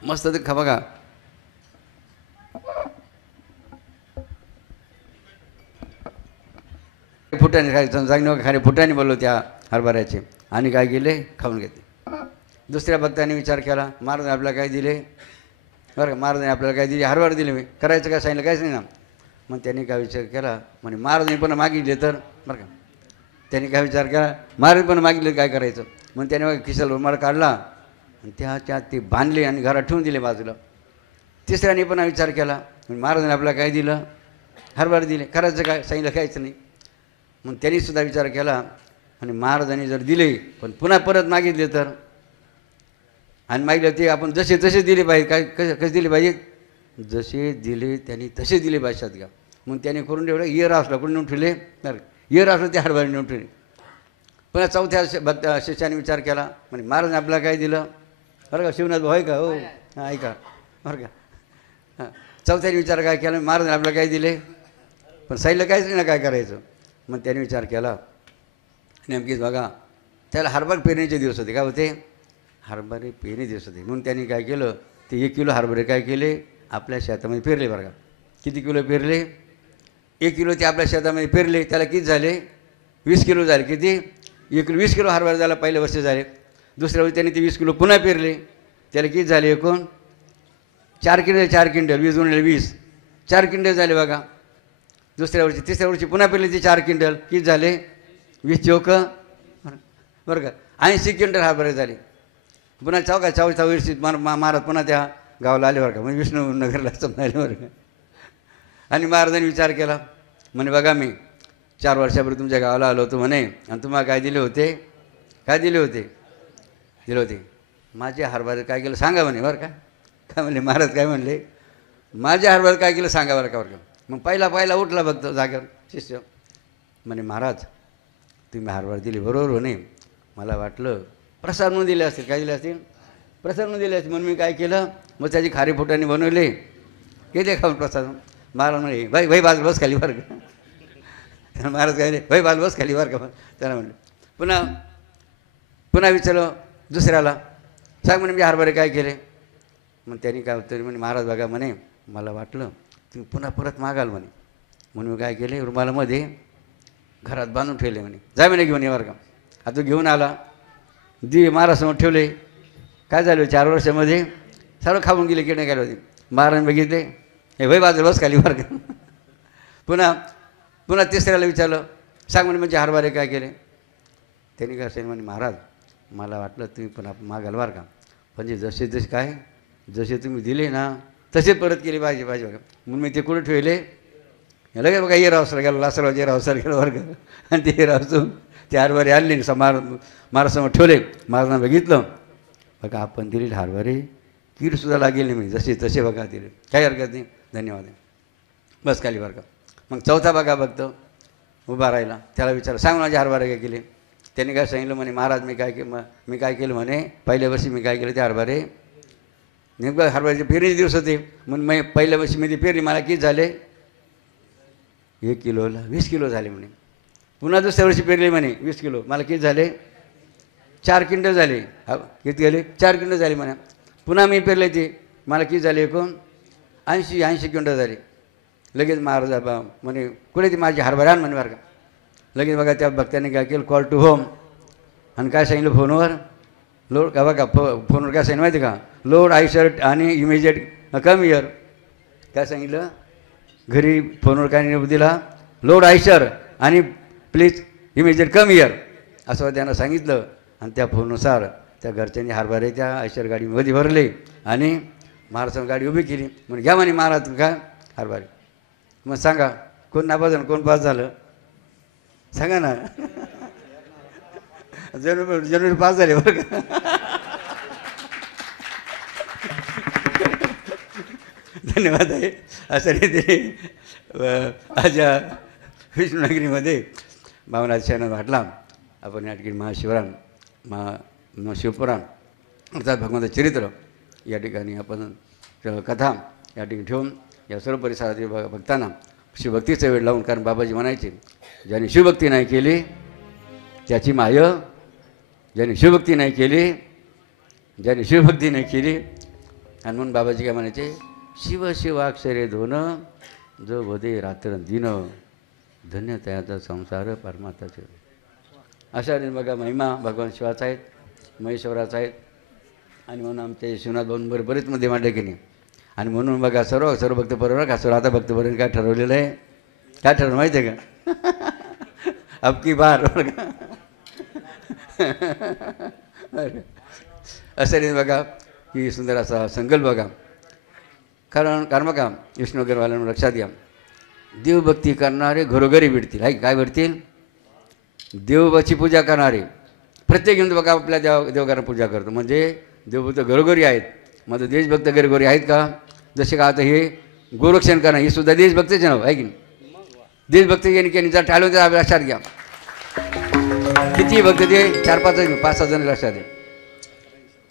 मस्त ते खा बघा फुटाने खायचं जागणे खाणे फुटाने बोललो त्या हरभऱ्याचे, आणि काय केले, खाऊन घेतले. दुसऱ्या भक्तांनी विचार केला, महाराजांनी आपल्याला काय दिले बरं का, महाराजांनी आपल्याला काय दिले, हरभरे दिले, मी करायचं काय सांगितलं काहीच नाही ना. मग त्यांनी काय विचार केला, म्हणजे महाराजांनी पण मागितले तर बरं का, त्यांनी काय विचार केला, महाराज पण मागितले काय करायचं. मग त्याने बघा खिशाला रुमाल काढला आणि त्याच्यात ते बांधले आणि घरात ठेवून दिले बाजूला. तिसऱ्याने पण विचार केला, महाराजांनी आपल्याला काय दिलं, हरभरे दिले, करायचं काय सांगितलं काहीच नाही. मग त्यांनीसुद्धा विचार केला, आणि महाराजांनी जर दिले पण पुन्हा परत मागितले तर, आणि मागितलं ते आपण जसे तसे दिले पाहिजे, काय कसे दिले पाहिजे, जसे दिले त्यांनी तसे दिले पाहिजेत का. मग त्याने करून ठेवलं, इयर हाऊसला कोणी नेऊन ठेवले, इयर हाऊसला ते हरभरे नेऊन ठेवले. पुन्हा चौथ्या शिष्याने विचार केला, म्हणजे महाराजांनी आपल्याला काय दिलं बरं का, शिवनाथ भाऊ आहे का, हो हां ऐका बरं का. हां चौथ्याने विचार काय केला, महाराजांनी आपल्याला काय दिले, पण सांगितलं काहीच नाही ना काय करायचं. मग त्याने विचार केला, नेमकीच बघा त्याला हरभरे पेरणीचे दिवस होते, काय होते, हरभरे पेरणी दिवस होते. म्हणून त्यांनी काय केलं, ते 1 किलो हरभरे काय केले, आपल्या शेतामध्ये पेरले बरं का. किती किलो पेरले, 1 किलो ते आपल्या शेतामध्ये पेरले, त्याला किती झाले, 20 किलो झाले. किती, 20 किलो हरभरा झाला, पहिल्या वर्षी झाले. दुसऱ्या वर्षी त्यांनी ते 20 किलो पुन्हा पेरले, त्याला किती झाले, एकूण 4 क्विंटल, 4 क्विंटल 20 गुणिले 20 4 क्विंटल झाले बघा. दुसऱ्या वर्षी तिसऱ्या वर्षी पुन्हा पेरले ते 4 क्विंटल, किती झाले, 20 चौक बरं का 80 क्विंटल हरभरे झाले. पुन्हा चौथ्या वर्षी महाराज पुन्हा त्या गावाला आले बरं का, म्हणजे विष्णुनगरला समजायला बरं का. आणि महाराजांनी विचार केला, म्हणे बघा मी 4 वर्षापूर्वी तुमच्या गावाला आलो होतो म्हणे, आणि तुम्हाला काय दिले होते, काय दिले होते, दिले होते माझे हरभरे काय केलं सांगा म्हणे बरं का. काय म्हणले महाराज, काय म्हणले, माझे हरभरे काय केलं सांगा बरं का बरं का. मग पहिला उठला बघतो जागेवर शिष्य, म्हणे महाराज तुम्ही हरभरे दिले बरोबर म्हणे, मला वाटलं प्रसाद म्हणून दिले असतील, काय दिले असतील, प्रसाद म्हणून दिले असतील, म्हणून मी काय केलं, मग त्याची खारी फुटाने बनवले, केले खाऊन प्रसाद. महाराज म्हणे भाई बाजू बस खाली बरं का. त्याला महाराज काय भाई बाजू बस खाली बरं का. त्याला म्हणलं पुन्हा विचारलं दुसऱ्याला, सांग म्हणे मी हरभरे काय केले. मग त्यांनी काय उत्तर म्हणे, महाराज बघा म्हणे मला वाटलं तुम्ही पुन्हा परत मागाल म्हणे, म्हणून मी काय केले, रुमालामध्ये घरात बांधून ठेवले म्हणे, जा म्हणे घेऊन ये बरं का. आता घेऊन आला, महाराजसमोर ठेवले. काय झालं 4 वर्षामध्ये सर्व खाऊन गेले, किडे गेले होते. महाराज बघितले, हे भाई बाजू बस खाली बरं का. पुन्हा तिसऱ्याला विचारलं, सांग म्हणे म्हणजे हरभरे काय केले. त्यांनी काय सांगितलं म्हणे, महाराज मला वाटलं तुम्ही पण मागाल बरं का, म्हणजे जसे काय जसे तुम्ही दिले ना तसे परत केले पाहिजे बघा. म्हणून मी ते कुठे ठेवले, लगे बघा येरावसला गेलो, लासराव येरावसर गेलो बरं का. आणि ते येरावसून ते हरभरे आणले, महाराजसमोर ठेवले. महाराजांना बघितलं, बघा आपण दिलेले हरभरे कीडसुद्धा लागेल नाही, मी जसे तसे बघा दिले, काही हरकत नाही, धन्यवाद बस खाली बरं का. मग चौथा बघा बघतो उभा राहिला, त्याला विचारलं सांग माझे हरभरे काय केले. त्यांनी काय सांगितलं म्हणे, महाराज मी काय केलं म्हणे, पहिल्या वर्षी मी काय केलं, ते हरभरे नेमकं हरभऱ्याचे पेरणीचे दिवस होते, म्हणून मी पहिल्या वर्षी मी ते पेरणी, मला किती झाले, 1 किलोला 20 किलो झाले म्हणे. पुन्हा दुसऱ्या वर्षी पेरले म्हणे 20 किलो, मला किती झाले, 4 क्विंटल झाले. किती गेले, 4 क्विंटल झाले म्हणे. पुन्हा मी पेरले ते, मला किती झाले, एकूण 80 क्विंटल झाले. लगेच महाराज म्हणे कुठे ती माझी हरभरे आण म्हणे बरं का. लगेच बघा त्या भक्तांनी काय केलं, कॉल टू होम, आणि काय सांगितलं फोनवर, लोड का बघा फोनवर काय सांगितलं माहिती का, लोड आय शर्ट आणि इमिजिएट कम इयर. काय सांगितलं घरी फोनवर काय निरोप दिला, लोड आयशर आणि प्लीज इमिजिएट कम हिअर असं त्यांना सांगितलं. आणि त्या फोननुसार त्या घरच्यांनी हरभरे त्या आयशर गाडीमध्ये भरले आणि महाराजांनी गाडी उभी केली. म्हणून घ्या म्हणे महाराज का हरभरे. मग सांगा कोण नापास झालं कोण पास झालं सांगा ना. जनवरी पास झाले बरं का. धन्यवाद आहे. अशा रीतीने आज या विष्णुनगरीमध्ये भावनाचा क्षण वाटला. आपण या ठिकाणी महाशिवराम शिवपुराण अर्थात भगवंताचं चरित्र या ठिकाणी आपण कथा या ठिकाणी ठेवून या सर्व परिसरातील भक्तांना शिवभक्तीचा वेळ लावून, कारण बाबाजी म्हणायचे ज्याने शिवभक्ती नाही केली त्याची माय, ज्याने शिवभक्ती नाही केली ज्याने शिवभक्ती नाही केली. आणि म्हणून बाबाजी काय म्हणायचे शिव शिवाक्षरे धोन जो वदे रात्र दिन धन्य त्याचा संसार परमात्माचे. अशा बघा महिमा भगवान शिवाचा आहेत, महेश्वराचा आहेत. आणि म्हणून आमचे शिवनाथ भाऊन बरेच मध्ये मांडले की नाही. आणि म्हणून बघा सर्व भक्त बरोबर का सर्व आता भक्त बरोबर काय ठरवलेलं आहे, काय ठरवलं माहिती आहे का अब की बार असं नाही बघा की सुंदर असा संकल्प बघा. कारण बघा विष्णुनगरवाल्यांना लक्षात घ्या देवभक्ती करणारे घरोघरी भेटतील. आहे काय भेटतील देवबाची पूजा करणारे प्रत्येक हिंदू बघा आपल्या देवघरांना पूजा करतो. म्हणजे देवभक्त घरोघरी आहेत. माझं देशभक्त घरोघरी आहेत का. जसे का आता हे गोरक्षण करणं हे सुद्धा देशभक्तीचे नाव आहे की नाही. देशभक्ती यांनी जर टाळून त्या लक्षात घ्या किती भक्त ते 4-5 जण लक्षात आहे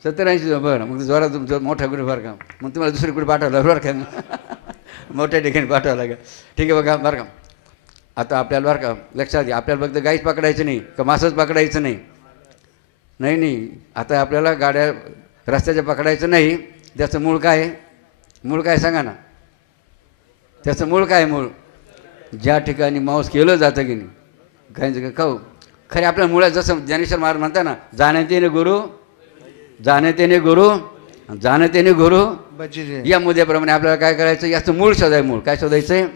70-80 बरं. मग जोरात तुमचं मोठा गुरु बरं का. मग तुम्हाला दुसरी कुठे पाठवलं बरं का मोठ्या ठिकाणी पाठवावं लागेल. ठीक आहे बघा बरं का. आता आपल्याला बरं का लक्षात घ्या आपल्याला फक्त गाईच पकडायचं नाही का मासच पकडायचं नाही. नाही आता आपल्याला गाड्या रस्त्याच्या पकडायचं नाही. त्याचं मूळ काय आहे, मूळ काय सांगा ना. त्याचं मूळ काय मूळ ज्या ठिकाणी मांस केलं जातं की नाही गायचं खाऊ खरे आपल्या मुळात जसं ज्ञानेश्वर महाराज म्हणता ना जाणतेने गुरु जाणतेने गुरु जाणतेने गुरु या मुद्द्याप्रमाणे आपल्याला काय करायचं याचं मूळ शोधाय. मूळ काय शोधायचं आहे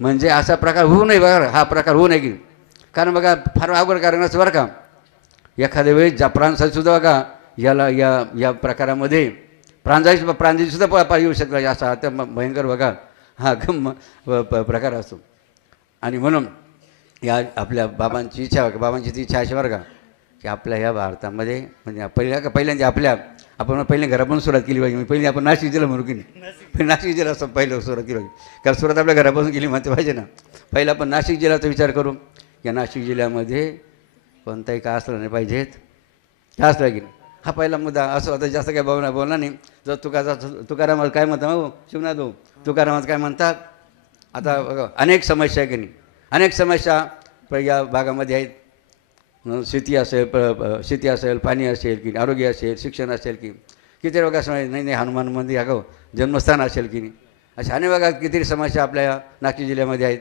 म्हणजे असा प्रकार होऊ नये बघा. हा प्रकार होऊ नये की कारण बघा फार अवघड कारण असं बरं का. एखाद्या वेळेस ज्या प्राणसाहेबसुद्धा बघा याला या प्रकारामध्ये प्रांजळीसुद्धा येऊ शकला असा त्या भयंकर बघा हा प्रकार असतो. आणि म्हणून या आपल्या बाबांची इच्छा बाबांची ती इच्छा अशी बरं का की आपल्या ह्या भारतामध्ये म्हणजे पहिल्यांदा आपण पहिल्या घरापासून सुरुवात केली पाहिजे. पहिली आपण नाशिक जिल्हा म्हणू की नाही नाशिक जिल्हा असं पहिलं सुरुवात केली पाहिजे. कारण सुरुवात आपल्या घरापासून केली म्हणते पाहिजे ना. पहिला आपण नाशिक जिल्ह्याचा विचार करू. या नाशिक जिल्ह्यामध्ये कोणताही का असलं नाही पाहिजेत का असलं की नाही. हा पहिला मुद्दा. असं आता जास्त काय बोलणार नाही. जर तुकारामात काय म्हणता हो शिवनाथ भाऊ तुकारामात काय म्हणतात. आता बघा अनेक समस्या आहे की नाही. अनेक समस्या या भागामध्ये आहेत. शेती असेल पाणी असेल की आरोग्य असेल शिक्षण असेल की किती बघा नाही हनुमान मंदिर अगो जन्मस्थान असेल की नाही. अशा अनेक बघा किती समस्या आपल्या नाशिक जिल्ह्यामध्ये आहेत.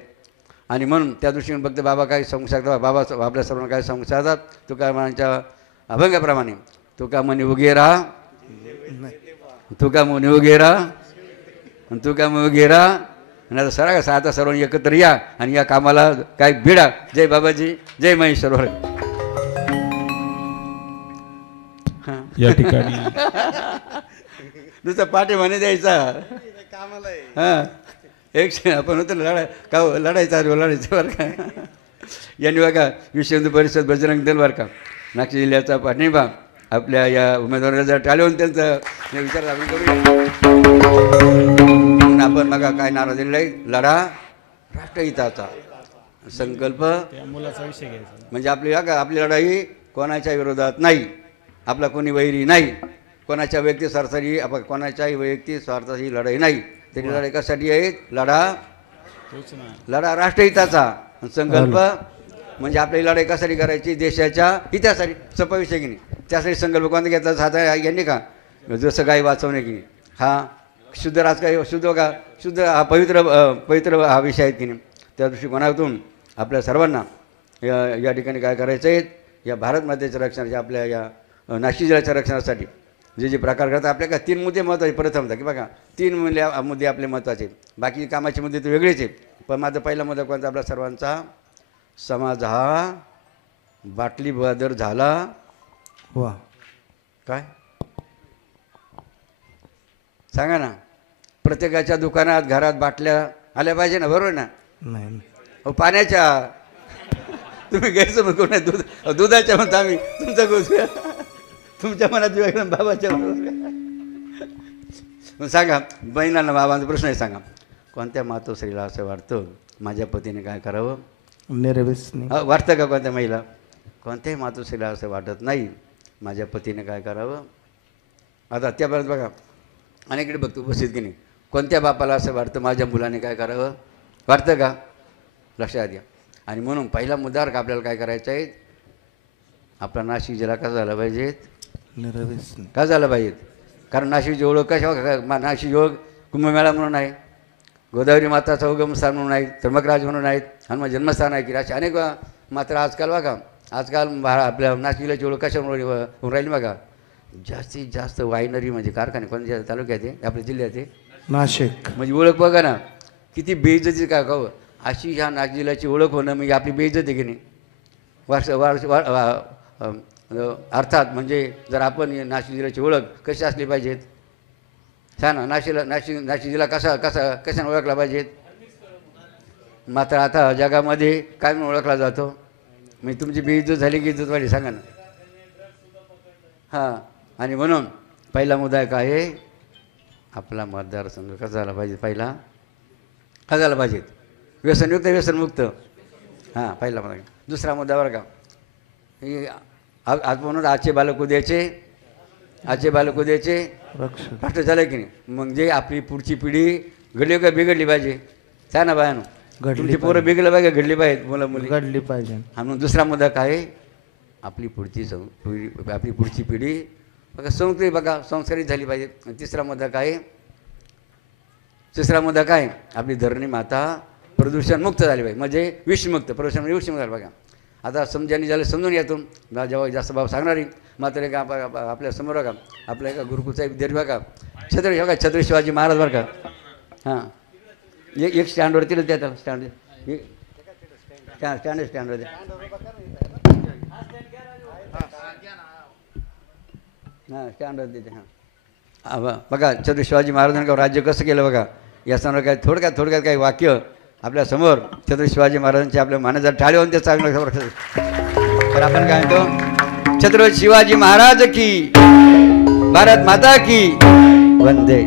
आणि म्हणून त्या दृष्टीने फक्त बाबा काय सांगू शकतात. बाबा आपल्या सर्वांना काय सांगू शकतात तुकारामांच्या अभंगाप्रमाणे तुका म्हणे उगे राहा तुका म्हणे उगे राहा तुका म्हणे उगे राहा. आणि आता सरा कसा आता सर्वांनी एकत्र या आणि या कामाला काय भिडा. जय बाबाजी जय महेश्वर. या ठिकाणी नुसतं पाठी म्हणे द्यायचा हां एक आपण होतं लढाय का लढायचं बरं का. यांनी बघा विश्व हिंदू परिषद बजरंग दल बरं का नाशिक जिल्ह्याचा पाठिंबा आपल्या या उमेदवाराला जर टाळून त्यांचं विचार आपण करूया. आपण बघा काय नारा दिलेला आहे लढा राष्ट्रहिताचा संकल्प मुलाचा विषय घ्यायचा म्हणजे आपली लढाई कोणाच्या विरोधात नाही. आपला कोणी वैरी नाही. कोणाच्या व्यक्ती स्वार्थाची आपण कोणाच्याही वैयक्तिक स्वार्थाची लढाई नाही. तरी लढाई कशासाठी आहे लढा राष्ट्रहिताचा संकल्प म्हणजे आपली लढाई कशासाठी करायची देशाच्या हितासाठी सोपा विषय की नाही. त्यासाठी संकल्प कोणता घेतला आता यांनी का जसं गाय वाचवणे की नाही. हा शुद्ध राजकारण शुद्ध का शुद्ध हा पवित्र हा विषय आहे की नाही. त्या दृष्टिकोनातून आपल्या सर्वांना या ठिकाणी काय करायचं आहे या भारत मातेच्या रक्षणाच्या आपल्या या नाशिक जिल्ह्याच्या रक्षणासाठी जे प्रकार करतात आपल्या का 3 मुद्दे महत्त्वाचे. प्रथमतः की बघा 3 मुद्दे आपले महत्त्वाचे. बाकी कामाचे मुद्दे तर वेगळेच आहेत. पण माझा पहिला मुद्दा कोणता आपला सर्वांचा समाज हा बाटली बहादर झाला. वा काय सांगा ना. प्रत्येकाच्या दुकानात घरात बाटल्या आल्या पाहिजे ना, बरोबर ना. नाही अहो पाण्याच्या तुम्ही गैरसमज करू नये. दुधाच्या म्हणता आम्ही तुमचा गोष्ट तुमच्या मनात वेगळं बाबाच्या मग सांगा बहिणांना बाबांचा प्रश्न आहे. सांगा कोणत्या मातोश्रीला असं वाटतं माझ्या पतीने काय करावं? निर्व्यसनी वाटतं का कोणत्या महिला? कोणत्याही मातोश्रीला असं वाटत नाही माझ्या पतीने काय करावं. आता त्यापर्यंत बघा अनेकडे बघतो उपस्थित की नाही. कोणत्या बापाला असं वाटतं माझ्या मुलाने काय करावं? वाटतं का? लक्षात घ्या. आणि म्हणून पहिला मुद्दावर का आपल्याला काय करायचं आहे? आपला नाशिक जिल्हा कसा झाला पाहिजेत? निर्व्यसनी का झालं पाहिजेत? कारण नाशिकची ओळख कशा? नाशिक ओळख कुंभमेळा म्हणून आहे, गोदावरी माताचा उगमस्थान म्हणून आहे, त्र्यंबकराज म्हणून आहेत, हनुमान जन्मस्थान आहे की असे अनेक. मात्र आजकाल बघा आजकाल आपल्या नाशिक जिल्ह्याची ओळख कशामुळे होऊन राहिली बघा. जास्तीत जास्त वायनरी म्हणजे कारखाने कोणत्या तालुक्यात आहे? आपल्या जिल्ह्यात आहे नाशिक. म्हणजे ओळख बघा ना किती बेइज्जती का का अशी ह्या नाशिक जिल्ह्याची ओळख होणं म्हणजे आपली बेइज्जती की नाही. अर्थात म्हणजे जर आपण नाशिक जिल्ह्याची ओळख कशी असली पाहिजेत? सांगा नाशिक जिल्हा कशाने ओळखला पाहिजेत? मात्र आता जगामध्ये काय म्हणून ओळखला जातो? म्हणजे तुमची बेइज्जत झाली की इज्जत वाढली? सांगा ना. हां. आणि म्हणून पहिला मुद्दा काय आहे? आपला मतदारसंघ कसा झाला पाहिजे? पहिला कसा झाला पाहिजेत? व्यसनयुक्त व्यसनमुक्त. हां पहिला मुद्दा. दुसरा मुद्दा बरं का आज म्हणून आजचे बालक उद्याचे राष्ट्र झालं की नाही. म्हणजे आपली पुढची पिढी घडली का बिघडली पाहिजे? सांग ना बायानो. तुमची पोरं बिघडलं पाहिजे घडली पाहिजेत मुलं मुली घडली पाहिजे. म्हणून दुसरा मुद्दा काय? आपली पुढची पिढी बघा संस्कृती बघा संस्कारित झाली पाहिजे. तिसरा मुद्दा काय? आपली धरणी माता प्रदूषणमुक्त झाली पाहिजे. म्हणजे विषमुक्त प्रदूषण म्हणजे विषमुक्त झालं बघा. आता समजाने ज्याला समजून येतो जेव्हा जास्त भाव सांगणार मात्र एका आपल्या समोर का आपल्या एका गुरुकुलचा विद्यार्थी बघा छत्रपती शिवाजी महाराज बरं का. हां एक स्टँडवरती त्याला स्टँडवर हां स्टँडवर देते. हां बघा छत्रपती शिवाजी महाराजांनी राज्य कसं केलं बघा. या समोर काय थोडक्यात काही वाक्य आपल्या समोर छत्रपती शिवाजी महाराजांचे आपल्या मानाचा टाळी होऊन ते चांगलं. तर आपण काय म्हणतो? छत्रपती शिवाजी महाराज की, भारत माता की वंदे.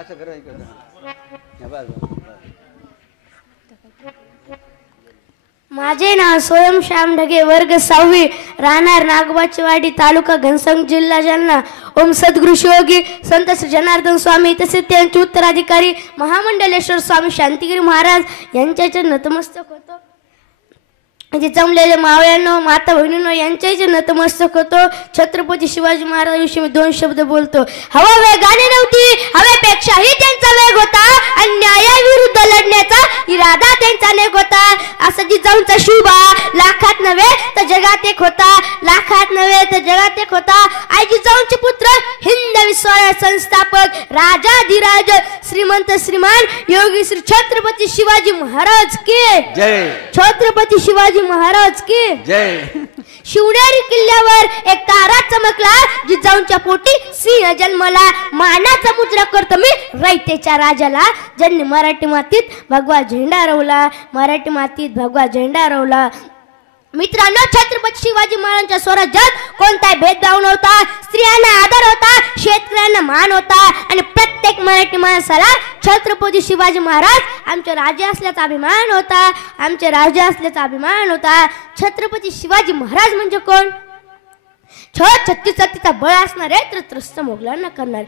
असं करायचं. माझे नाव स्वयं श्याम ढगे, वर्ग 6वी, राहणार नागबाचीवाडी, तालुका घनसंग, जिल्हा जालना. ओम सद्गुरु शिवयोगी संत श्री जनार्दन स्वामी तसेच त्यांचे उत्तराधिकारी महामंडलेश्वर स्वामी शांतिगिरी महाराज यांच्या नतमस्तक होतो. जे जमलेले मावळ्यांनो माता बहिणींनो यांच्याही नतमस्तक होतो. छत्रपती शिवाजी महाराजांविषयी मी 2 शब्द बोलतो. हवा वेगाने नव्हती, हवेपेक्षाही त्यांचा वेग होता. अन्यायाविरुद्ध लढण्याचा इरादा त्यांचा नेक होता. असा जिजाऊंचा शिवबा लाखात नव्हे तर जगात एक होता. आई जिजाऊंचे पुत्र हिंदवी स्वराज्य संस्थापक राजाधिराज श्रीमंत श्रीमान योगी श्री छत्रपती शिवाजी महाराज की जय. छत्रपती शिवाजी महाराज की जय. शिवनेरी किल्ल्यावर एक तारा चमकला, जिजाऊंच्या पोटी सिंह जन्मला. मानाचा मुजरा करतो मी रयतेच्या राजाला, ज्यांनी मराठी मातीत भगवा झेंडा रोवला. मित्रांनो, छत्रपती शिवाजी महाराजांच्या स्वराज्यात कोणताही भेदभाव नव्हता. स्त्रियांना आदर होता, शेतकऱ्यांना मान होता आणि प्रत्येक मराठी माणसाला छत्रपती शिवाजी महाराज आमचे राजे असल्याचा अभिमान होता. छत्रपती शिवाजी महाराज म्हणजे कोण? छत्तीचा बळ असणारे, त्रस्त मोगलांना करणारे,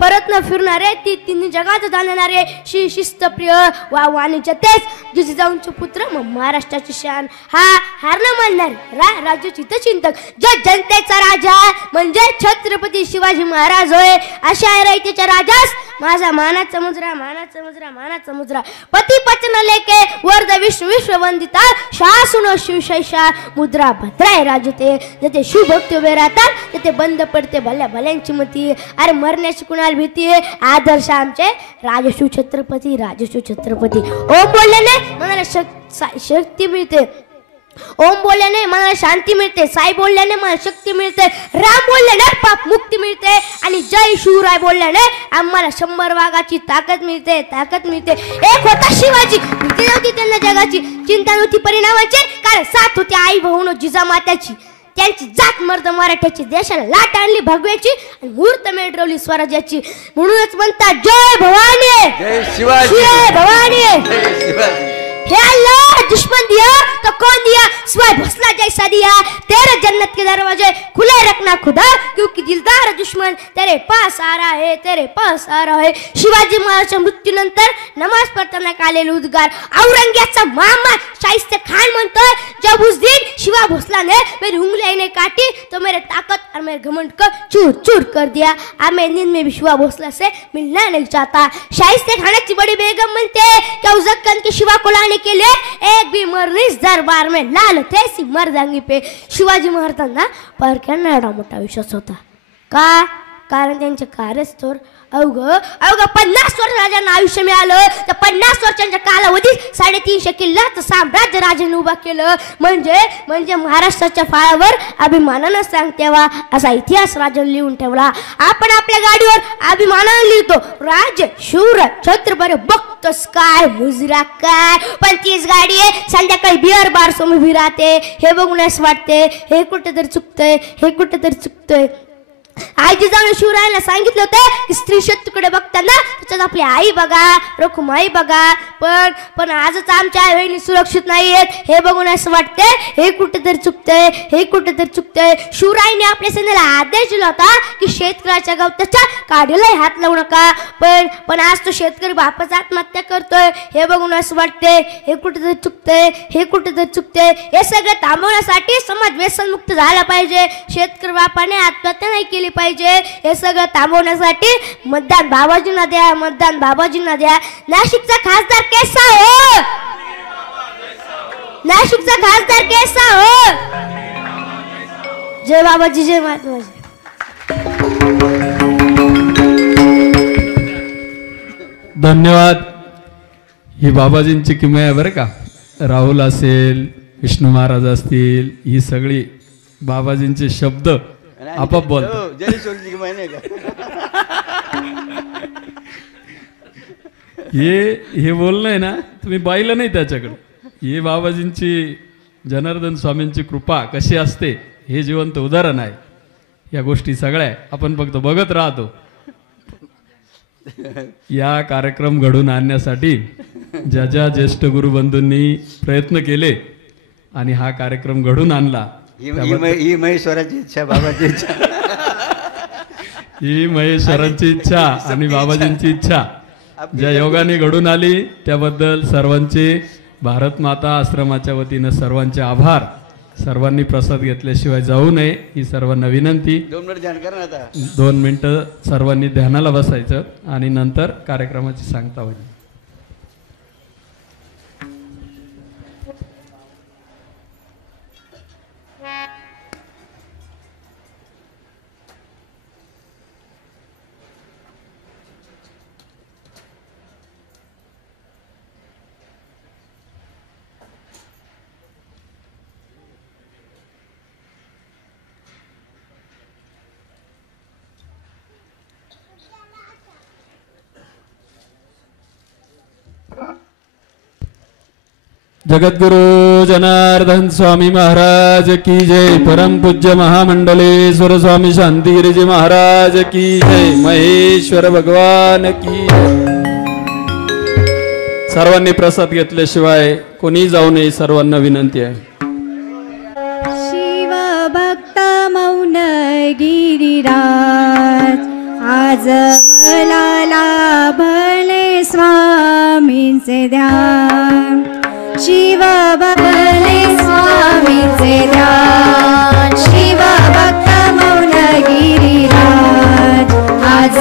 परत न फिरणारे, तिन्ही जगात जाणणारे, शिस्तप्रिय वाणीचे तेच जिजाऊंचे पुत्र, महाराष्ट्राची शान, हा हार न मानणारे, राज्याचे चिंतक, जनतेचा राजा म्हणजे छत्रपती शिवाजी महाराज होय. अशा रयतेच्या राजास माझा मानाचा मुजरा मानाचा मुजरा मानाचा मुजरा पती पचन लेके वर्द विश्व विश्व वंदिता शासुनो शिवशैषा मुद्रा भद्राय राजते जेथे शिवभक्ती उभे राहतात तेथे बंद पडते भल्या भल्यांची मती. अरे मरण्याची कुणाला भीती आहे. आदर्श आमचे राजश्री छत्रपती राजश्री छत्रपती. ओम बोलल्याने मनाला शक्ती मिळते. ओम बोलल्याने मनाला शांती मिळते. साई बोलल्याने मला शक्ती मिळते. राम बोलल्याने पाप मुक्ती मिळते. आणि जय शिवराय बोलल्याने आम्हाला 100 वाघाची ताकद मिळते. ताकद मिळते. एक होता शिवाजी भीती नव्हती त्यांना जगाची चिंता नव्हती परिणामाची कारण साथ होती आई भाऊनो जिजामात्याची. त्यांची जात मर्द मराठ्याची देशाला लाट आणली भगव्याची आणि मुहूर्त मेढरवली स्वराज्याची. म्हणूनच म्हणतात जय भवानी जय शिवाजी जय भवानी. जय शिवाजी. हे अल्लाह दुश्मन दिया तो कौन दिया स्वाय भसला जैसा दिया. तेरे जन्नत के दरवाजे खुले रखना खुदा क्योंकि दिलदार दुश्मन तेरे पास आ रहा है तेरे पास आ रहा है. शिवाजी महाराजांच्या मृत्यूनंतर नमाज पढताना आलेले उद्गार औरंगजेबाचा मामा शाहिस्ते खान म्हणतोय जब उस दिन शिवा भोसला ने मेरी उंगलियां ने काटी तो मेरे ताकत और मेरे घमंड को चूर चूर कर दिया. अब मैं नींद में भी शिवा भोसला से मिलना नहीं चाहता. शाहिस्ते खानाची बड़ी बेगम म्हणते कि उजक्कन के शिवा को लाने के लिए एक भी मर्द इस दरबार में लाल थे सी मर्दांगी पे. शिवाजी महाराजांना परक्यांना एवढा मोठा विश्वास होता का कारण त्यांचे कार्यस्थळ अवघं 50 वर्ष राजांना आयुष्य मिळालं. त्या 50 वर्षांच्या कालावधीत 350 किल्ल्याचं साम्राज्य राजाने उभा केलं. म्हणजे महाराष्ट्राच्या फाळावर अभिमानानं सांगतेवा असा इतिहास राजाने लिहून ठेवला. आपण आपल्या गाडीवर अभिमानानं लिहितो राज शूर छत्रपती बघतोस काय मुजरा काय पण तीच गाडी आहे संध्याकाळी बिअर बार समोर उभी राहते. हे बघून असं वाटते हे कुठेतरी चुकतंय हे कुठेतरी चुकतंय. आई जिजाऊने शिवरायांना सांगितलं होतं की स्त्री शत्रूकडे बघताना त्याच्यात आपली आई बघा रखुमाई बघा. पण आजच आमच्या आई बहिणी सुरक्षित नाही आहेत हे बघून असं वाटतंय हे कुठेतरी चुकतंय हे कुठेतरी चुकतंय. शिवरायांनी आपल्या सेनेला आदेश दिला होता की शेतकऱ्याच्या गवताच्या काडीलाही हात लावू नका. पण आज तो शेतकरी बापाच आत्महत्या करतोय हे बघून असं वाटतंय हे कुठेतरी चुकतंय हे कुठेतरी चुकतंय. हे सगळं थांबवण्यासाठी समाज व्यसनमुक्त झाला पाहिजे. शेतकरी बापाने आत्महत्या नाही केली पाहिजे. हे सगळं थांबवण्यासाठी मतदान बाबाजींना द्या मतदान बाबाजींना द्या. नाशिकचा खासदार कैसा हो नाशिकचा खासदार कैसा हो. जय बाबाजी जय महात्माजी. धन्यवाद. ही बाबाजींची किमया आहे बरं का. राहुल असेल विष्णू महाराज असतील ही सगळी बाबाजींचे शब्द आपाप बोल. हे बोलणं आहे ना तुम्ही पाहिलं नाही त्याच्याकडे. हे बाबाजींची जनार्दन स्वामींची कृपा कशी असते हे जिवंत उदाहरण आहे. या गोष्टी सगळ्या आपण फक्त बघत राहतो. या कार्यक्रम घडून आणण्यासाठी ज्या ज्येष्ठ गुरुबंधूंनी प्रयत्न केले आणि हा कार्यक्रम घडून आणला ही महेश्वराची इच्छा बाबाची इच्छा ही महेश्वरांची इच्छा आणि बाबाजींची इच्छा ज्या योगाने घडून आली त्याबद्दल सर्वांचे भारत माता आश्रमाच्या वतीनं सर्वांचे आभार. सर्वांनी प्रसाद घेतल्याशिवाय जाऊ नये ही सर्वांना विनंती. 2 मिनिट ध्यान करा आता. 2 मिनिटं सर्वांनी ध्यानाला बसायचं आणि नंतर कार्यक्रमाची सांगता होईल. जगद्गुरु जनार्दन स्वामी महाराज की जय. परम पूज्य महामंडलेश्वर स्वामी शांतिगिरीजी महाराज की जय. महेश्वर भगवान की जय. सर्वांनी प्रसाद घेतल्याशिवाय कोणी जाऊ नये सर्वांना विनंती आहे. शिव भक्त मौन गिरिराज आज मला लाभले स्वामींचे ध्यान. शिव भले स्वामींचे ध्यान. शिव भक्त मौन गिरिराज आज